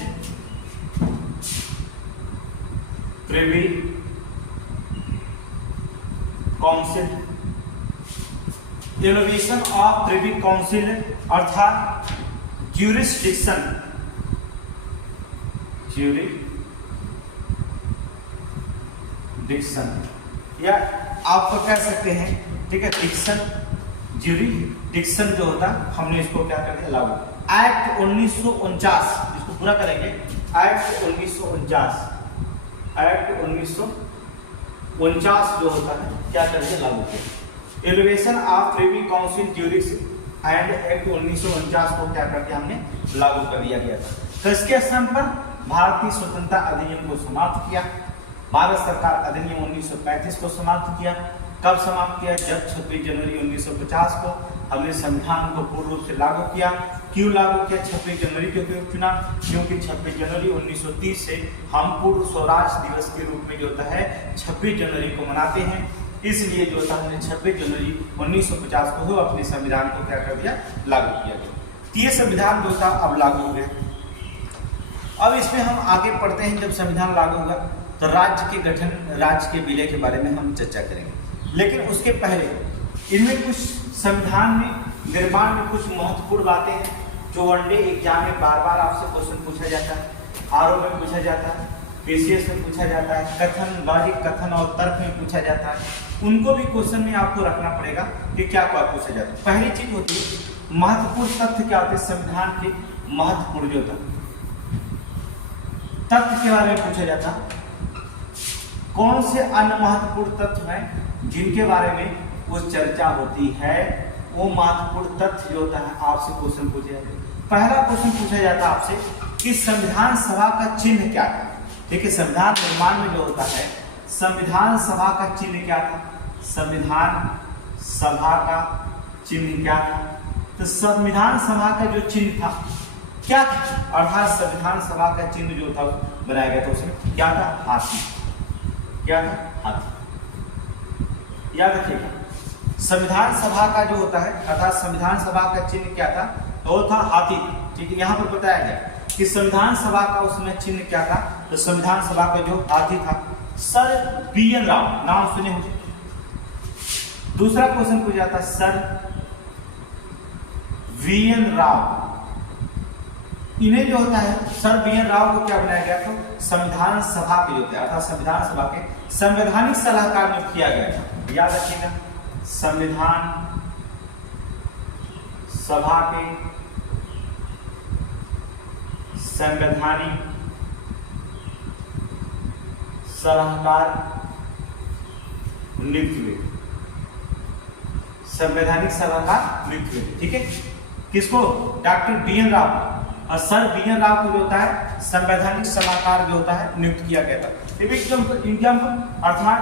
privy council, abolition of privy council अर्थात ज्यूरिसडिक्शन, ज्यूरिडिक्शन या आप तो कह सकते हैं, ठीक है, डिक्शन, ज्यूरिडिक्शन जो होता हमने इसको क्या कर दिया लागू। एक्ट 1949, इसको पूरा करेंगे। एक्ट 1949, एक्ट 1949 जो होता है क्या कर दिया लागू किया। Abolition of privy council jurisdiction and act 1949 को क्या कर दिया हमने लागू कर दिया गया था। तो इसके स्थान पर भारतीय स्वतंत्रता अधिनियम को समाप्त किया। भारत सरकार अधिनियम 1935 को समाप्त किया। कब समाप्त किया? जब 26 जनवरी 1950 को हमने संविधान को पूर्ण रूप से लागू किया। क्यों लागू किया 26 जनवरी के चुना? क्योंकि 26 जनवरी 1930 से हम पूर्व स्वराज दिवस के रूप में जो होता है 26 जनवरी को मनाते हैं। इसलिए जो होता है हमने 26 जनवरी 1950 को अपने संविधान को क्या कर दिया लागू किया गया। ये संविधान जो था अब लागू हो गया। अब इसमें हम आगे पढ़ते हैं। जब संविधान लागू होगा तो राज्य के गठन, राज्य के विलय के बारे में हम चर्चा करेंगे। लेकिन उसके पहले इनमें कुछ संविधान में निर्माण में कुछ महत्वपूर्ण बातें हैं जो वनडे एग्जाम में बार बार आपसे क्वेश्चन पूछा जाता है, आरओ में पूछा जाता है, पीसीएस में पूछा जाता है, कथन, लॉजिक कथन और तर्क में पूछा जाता है। उनको भी क्वेश्चन में आपको रखना पड़ेगा कि क्या क्या पूछा जाता है। पहली चीज होती है महत्वपूर्ण तथ्य। क्या होते हैं संविधान के महत्वपूर्ण जो तथ्य के बारे में पूछा जाता है। कौन से अन्य महत्वपूर्ण तथ्य हैं जिनके बारे में वो चर्चा होती है, वो महत्वपूर्ण तथ्य जो होता है आपसे क्वेश्चन पूछे जाते हैं। पहला क्वेश्चन पूछा जाता है आपसे कि संविधान सभा का चिन्ह क्या था। देखिए संविधान निर्माण में जो होता है संविधान सभा का चिन्ह क्या था? संविधान सभा का चिन्ह क्या था? तो संविधान सभा का जो चिन्ह था क्या था? अर्थात संविधान सभा का चिन्ह जो था बनाया गया था उसमें क्या था? हाथी। क्या था? हाथी। याद रखिएगा संविधान सभा का जो होता है अर्थात संविधान सभा का चिन्ह क्या था? वो था हाथी। ठीक है, यहाँ पर बताया गया कि संविधान सभा का उसमें चिन्ह क्या था? तो संविधान सभा का जो हाथी था। Sir BN. राव, नाम सुने होंगे। दूसरा क्वेश्चन पूछा जाता है सर वी.एन. राव। इन्हें जो होता है सर बी.एन. राव को क्या बनाया गया था? संविधान सभा के जो थे अर्थात संविधान सभा के संवैधानिक सलाहकार नियुक्त किया गया था। याद रखिएगा संविधान सभा के संवैधानिक सलाहकार नियुक्त हुए। संवैधानिक सलाहकार नियुक्त हुए, ठीक है। किसको? Doctor B N. राव। और सर बी.एन. राव को जो होता है संवैधानिक सलाहकार जो होता है नियुक्त किया गया था। एग्जाम्पल अर्थात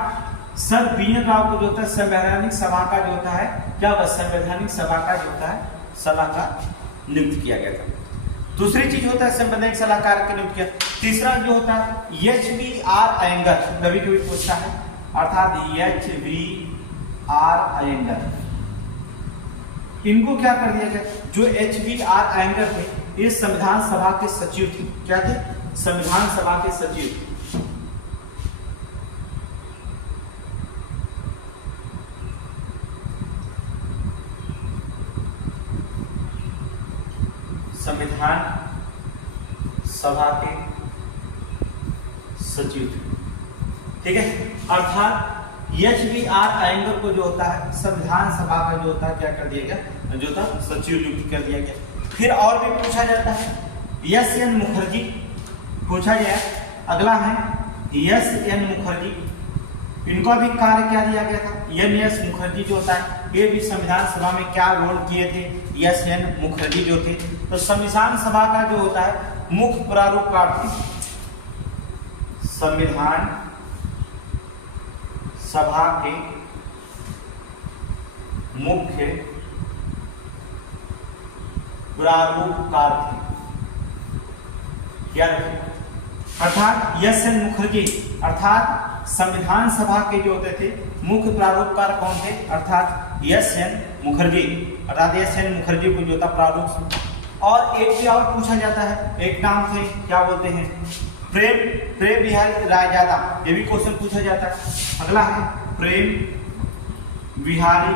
सर बी.एन. राव को जो होता है संवैधानिक सभा का जो होता है क्या होगा? संवैधानिक सभा का जो होता है सलाहकार नियुक्त किया गया था। दूसरी चीज होता है संवैधानिक सलाहकार के नियुक्त किया। तीसरा जो होता है एच.बी.आर. अयंगर, कभी कभी पूछता है अर्थात एच.बी.आर. अयंगर। इनको क्या कर दिया गया? जो एच.बी.आर. अयंगर थे ये संविधान सभा के सचिव थे। क्या थे? संविधान सभा के सचिव। संविधान सभा के सचिव थे, ठीक है। अर्थात एच.बी.आर. अयंगर को जो होता है संविधान सभा का जो होता है क्या कर दिया गया? जो था सचिव नियुक्त कर दिया गया। फिर और भी पूछा जाता है एस.एन. मुखर्जी पूछा गया। अगला है एस.एन. मुखर्जी। इनका भी कार्य क्या दिया गया था? एन.एस. मुखर्जी जो होता है ये भी संविधान सभा में क्या रोल किए थे? एस.एन. मुखर्जी जो थे। तो संविधान सभा का जो होता है मुख्य प्रारूपकार थे। संविधान सभा के मुख्य प्रारूपकार थे। याद रखिए अर्थात एस.एन. मुखर्जी अर्थात संविधान सभा के जो होते थे मुख्य प्रारूपकार कौन थे? अर्थात एस.एन. मुखर्जी, अर्थात एस एन मुखर्जी को जो था प्रारूप। और एक भी और पूछा जाता है, एक नाम थे क्या बोलते हैं, प्रेम बिहारी रायजादा, ये भी क्वेश्चन पूछा जाता है। अगला है प्रेम बिहारी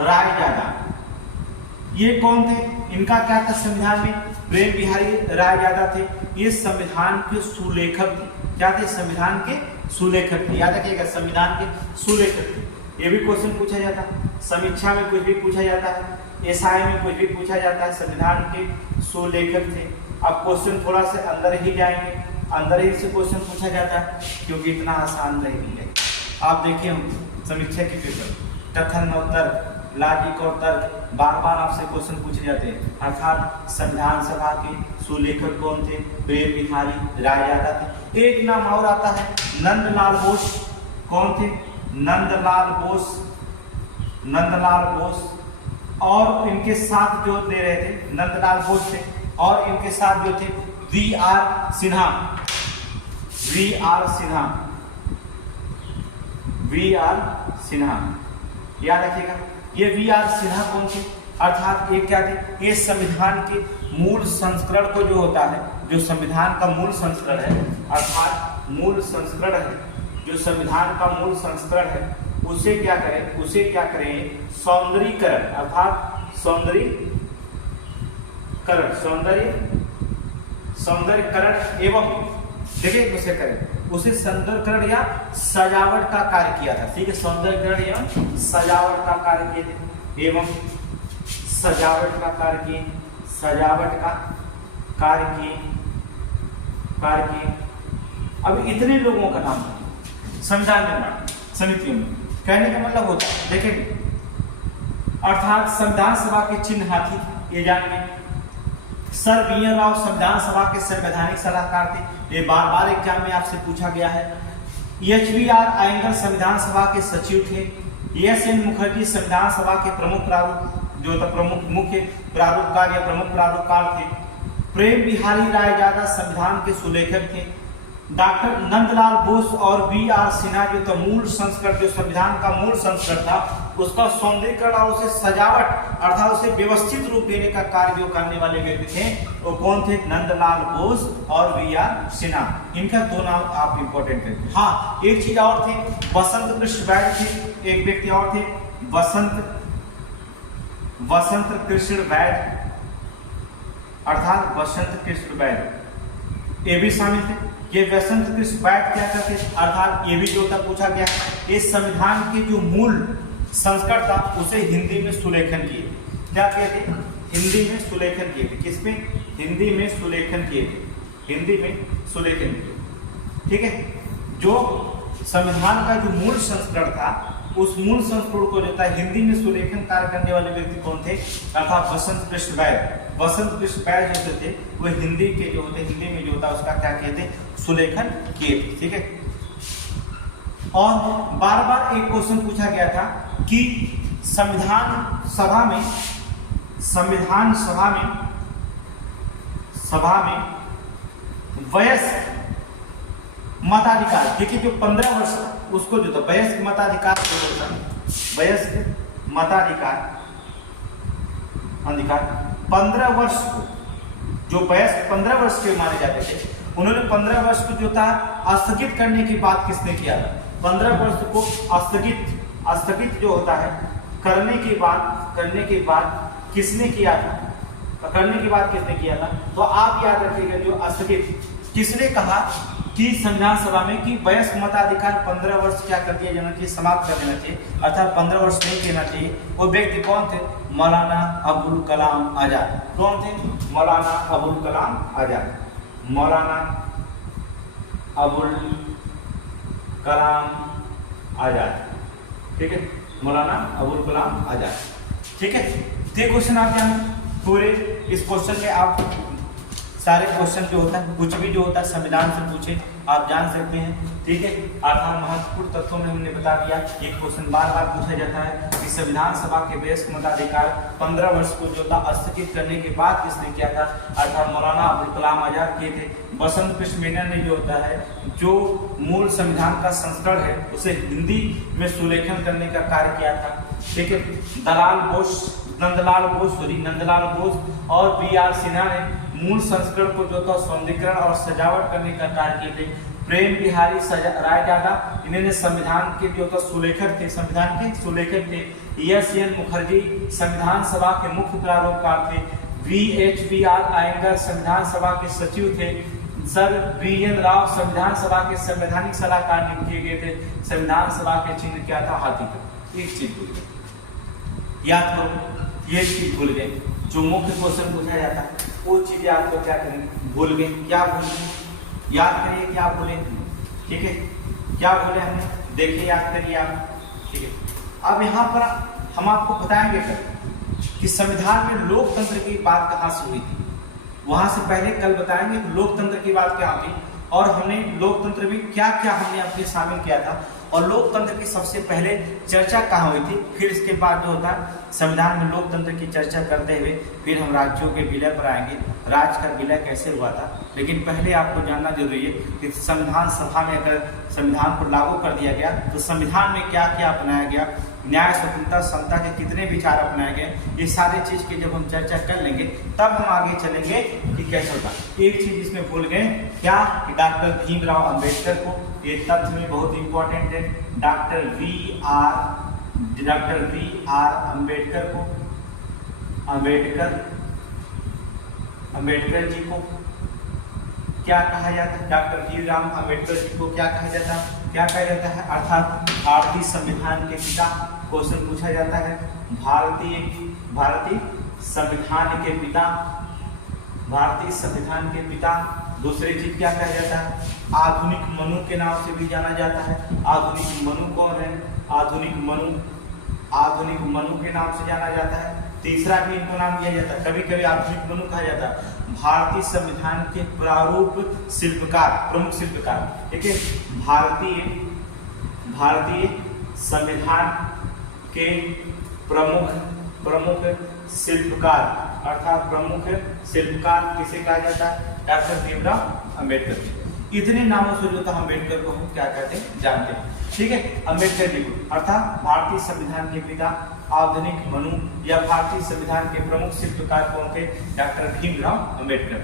रायजादा, ये कौन थे, इनका क्या था संविधान में, प्रेम बिहारी रायजादा थे, ये संविधान के सुलेखक थे। क्या थे, संविधान के सुलेखक थे, याद रखिएगा संविधान के सुलेखक थे। ये भी क्वेश्चन पूछा जाता है, समीक्षा में कुछ भी पूछा जाता है, एसआई में कुछ भी पूछा जाता है, संविधान के सुलेखक थे। अब क्वेश्चन थोड़ा से अंदर ही जाएंगे, अंदर ही से क्वेश्चन पूछा जाता है क्योंकि इतना आसान नहीं है। आप देखिए समीक्षा के पेपर, कथन और तर्क, लॉजिक और तर्क, बार बार आपसे क्वेश्चन पूछे जाते हैं। अर्थात संविधान सभा के सुलेखक कौन थे, प्रेम बिहारी रायजादा थे। एक नाम और आता है नंदलाल बोस, कौन थे, नंदलाल बोस, नंदलाल बोस। और इनके साथ जो दे रहे थे नंदलाल बोस थे, और इनके साथ जो थे V R Sinha, V R Sinha, V R Sinha, याद रखिएगा। ये वी आर सिन्हा कौन थे, अर्थात ये क्या थे, ये संविधान के मूल संस्करण को जो होता है, जो संविधान का मूल संस्करण है, अर्थात मूल संस्करण है, जो संविधान का मूल संस्करण है, उसे क्या करें, उसे क्या करें, सौंदर्यीकरण, अर्थात सौंदर्यीकरण, सौंदर्यीकरण एवं देखिए उसे करें, उसे सौंदर्यीकरण या सजावट का कार्य किया था। ठीक है, सौंदर्यीकरण एवं सजावट का कार्य किए थे, एवं सजावट का कार्य किए, सजावट का कार्य किए। अब इतने लोगों का नाम संविधान निर्माण समितियों में, कहने का मतलब होता है, देखेंगे अर्थात संविधान सभा के चिन्ह हाथी, ये जानिए। सर बी एन राव संविधान सभा के संवैधानिक सलाहकार थे, ये बार बार एग्जाम में आपसे पूछा गया है। एच बी आर आयंगर संविधान सभा के सचिव थे। एस एन मुखर्जी संविधान सभा के प्रमुख प्रारूप जो था, प्रमुख मुख्य प्रारूपकार या प्रमुख प्रारूपकार थे। प्रेम बिहारी रायजादा संविधान के सुलेखक थे। डॉक्टर नंदलाल बोस और वी आर सिन्हा जो था मूल संस्करण, जो संविधान का मूल संस्करण था, उसका सौंदर्यीकरण और उसे सजावट अर्थात उसे व्यवस्थित रूप देने का कार्य जो करने वाले व्यक्ति थे, वो कौन थे, नंदलाल बोस और वी आर सिन्हा। इनका दो नाम आप इंपॉर्टेंट करें। हाँ, एक चीज और थे, बसंत कृष्ण बैद थे, एक व्यक्ति और थे वसंत कृष्ण बैद, अर्थात वसंत कृष्ण बैद, ये भी शामिल थे। ये वसंत कृष्ण बैद क्या करते, अर्थात ये भी जो था पूछा गया, इस संविधान के जो मूल संस्करण था उसे हिंदी में सुलेखन किए। क्या किए थे, हिंदी में सुलेखन किए थे। किसमें, हिंदी में सुलेखन किए थे, हिंदी में सुलेखन किए। ठीक है, जो संविधान का जो मूल संस्करण था, उस मूल संस्करण को जो था हिंदी में सुलेखन कार्य करने वाले व्यक्ति कौन थे, अर्थात वसंत कृष्ण बैद। वसंत कृष्ण बैद जो थे वो हिंदी के जो होते, हिंदी में जो होता उसका क्या किए थे, सुलेखन किए थे। ठीक है, और बार बार एक क्वेश्चन पूछा गया था कि संविधान सभा में वयस्क मताधिकार, देखिए जो 15 वर्ष उसको जो था वयस्क मताधिकार, वयस्क मताधिकार 15 वर्ष को, जो वयस्क 15 वर्ष के माने जाते थे, उन्होंने 15 वर्ष को जो था स्थगित करने की बात किसने किया था, 15 वर्ष को स्थगित जो होता है करने के बाद किसने किया था, करने के बाद किसने किया था, तो आप याद रखिएगा जो स्थगित किसने कहा कि संविधान सभा में कि वयस्क मताधिकार 15 वर्ष क्या कर दिया जाना चाहिए, समाप्त कर देना चाहिए, अर्थात 15 वर्ष नहीं देना चाहिए। वो व्यक्ति कौन थे, मौलाना अबुल कलाम आजाद। कौन थे, मौलाना अबुल कलाम आजाद, मौलाना अबुल कलाम आजाद। ठीक है, मौलाना अबुल कलाम आजाद। ठीक है, ये क्वेश्चन आप जान पूरे, इस क्वेश्चन में आप सारे क्वेश्चन जो होता है, कुछ भी जो होता है संविधान से पूछे आप जान सकते हैं। ठीक है, आधार महत्वपूर्ण तत्वों में हमने बता दिया। एक क्वेश्चन बार बार पूछा जाता है कि संविधान सभा के वयस्क मताधिकार 15 वर्ष को जो था स्थगित करने के बाद किसने किया था, अर्थात मौलाना अबुल कलाम आजाद किए थे। बसंत कृष्ण मेनन ने जो होता है, जो मूल संविधान का संस्करण है उसे हिंदी में सुलेखन करने का कार्य किया था। ठीक है। नंदलाल बोस और B.R. सिन्हा ने मूल संस्करण को जो था सौंदर्यीकरण और सजावट करने का कार्य किए थे। प्रेम बिहारी राय टाटा इन्होंने संविधान के जो था सुलेखक थे, संविधान के सुलेखक थे। S.N. मुखर्जी संविधान सभा के मुख्य प्रारूपकार थे। V.H.B.R. आयंगर संविधान सभा के सचिव थे। Sir B.N. राव संविधान सभा के संवैधानिक सलाहकार नियुक्त किए गए थे। संविधान सभा के चिन्ह क्या था? हाथी का। एक चीज भूल गए, याद करो, ये चीज भूल गए, जो मुख्य क्वेश्चन पूछा जाता है वो चीजें आपको क्या करेंगे, भूल गए। क्या भूल गए? याद करिए क्या भूले, ठीक है, क्या भूले हमने, देखिए याद करिए आप, ठीक है। अब यहाँ पर हम आपको बताएंगे कि संविधान में लोकतंत्र की बात कहाँ से हुई थी। वहां से पहले कल बताएंगे लोकतंत्र की बात क्या हुई और हमने लोकतंत्र में क्या क्या हमने अपने शामिल किया था और लोकतंत्र की सबसे पहले चर्चा कहाँ हुई थी। फिर इसके बाद जो होता है संविधान में लोकतंत्र की चर्चा करते हुए फिर हम राज्यों के विलय पर आएंगे, राज्य का विलय कैसे हुआ था। लेकिन पहले आपको जानना जरूरी है कि संविधान सभा में अगर संविधान को लागू कर दिया गया तो संविधान में क्या क्या अपनाया गया, न्याय, स्वतंत्रता, समता के कितने विचार अपनाए गए, ये सारे चीज की जब हम चर्चा कर लेंगे तब हम आगे चलेंगे कि कैसे होगा। एक चीज इसमें भूल गए क्या, कि डॉक्टर भीमराव अंबेडकर को, ये तथ्य में बहुत इंपॉर्टेंट है, डॉक्टर बी आर अंबेडकर को, अंबेडकर जी को क्या कहा जाता है? डॉक्टर भीमराव अंबेडकर जी को क्या कहा जाता है? क्या कहा जाता है? अर्थात भारतीय संविधान के पिता। क्वेश्चन पूछा जाता है भारतीय संविधान के पिता, भारतीय संविधान के पिता। दूसरी चीज क्या कहा जाता है? आधुनिक मनु के नाम से भी जाना जाता है। आधुनिक मनु कौन है? आधुनिक मनु के नाम से जाना जाता है। तीसरा भी इनको नाम दिया जाता है, कभी कभी आधुनिक मनु कहा जाता है। भारतीय संविधान के प्रारूप शिल्पकार, प्रमुख शिल्पकार, ठीक है। भारतीय संविधान के प्रमुख शिल्पकार, अर्थात प्रमुख शिल्पकार किसे कहा जाता है? डॉक्टर भीमराव अंबेडकर। इतने नामों से जो था अम्बेडकर को हम क्या कहते हैं, जानते हैं, ठीक है। अम्बेडकर जी को अर्थात भारतीय संविधान के पिता, आधुनिक मनु या भारतीय संविधान के प्रमुख शिल्पकार कौन थे? डॉक्टर भीमराव अंबेडकर।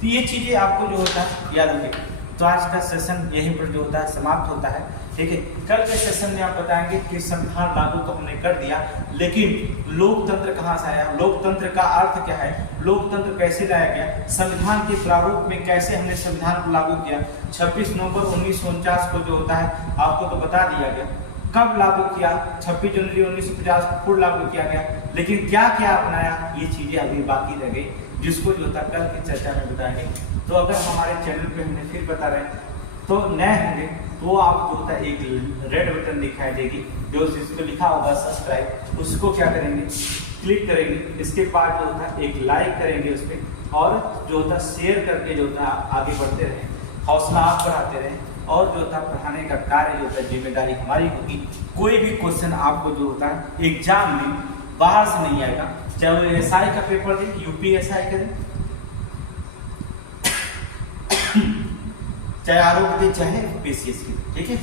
तो ये चीजें आपको जो होता है याद रखें। तो आज का सेशन यहीं पर जो होता है समाप्त होता है, ठीक है। कल के सेशन में आप बताएंगे कि संविधान लागू तो हमने कर दिया, लेकिन लोकतंत्र कहाँ से आया, लोकतंत्र का अर्थ क्या है, लोकतंत्र कैसे लाया गया, संविधान के प्रारूप में कैसे हमने संविधान को लागू किया। 26 नवंबर 1949 को जो होता है आपको तो बता दिया गया, कब लागू किया, 26 जनवरी 1950 को पूर्ण लागू किया गया, लेकिन क्या क्या अपनाया, ये चीजें अभी बाकी रह गई, जिसको जो होता है कल की चर्चा में बताएंगे। तो अगर हमारे चैनल पे हमने फिर बता रहे हैं तो नए होंगे तो आप जो होता है एक रेड बटन दिखाई देगी जो जिसको लिखा होगा सब्सक्राइब, उसको क्या करेंगे, क्लिक करेंगे। इसके बाद जो होता है एक लाइक करेंगे उस पर, और जो होता है शेयर करके जो होता है आगे बढ़ते रहें, हौसला आप बढ़ाते रहें, और जो होता है पढ़ाने का कार्य जो होता है जिम्मेदारी हमारी होगी। कोई भी क्वेश्चन आपको जो होता है एग्जाम में बाहर से नहीं आएगा, चाहे वो एसआई का पेपर दे, यूपीएसआई का दे, चाहे आरोप दे, चाहे पीसीएस की, ठीक है।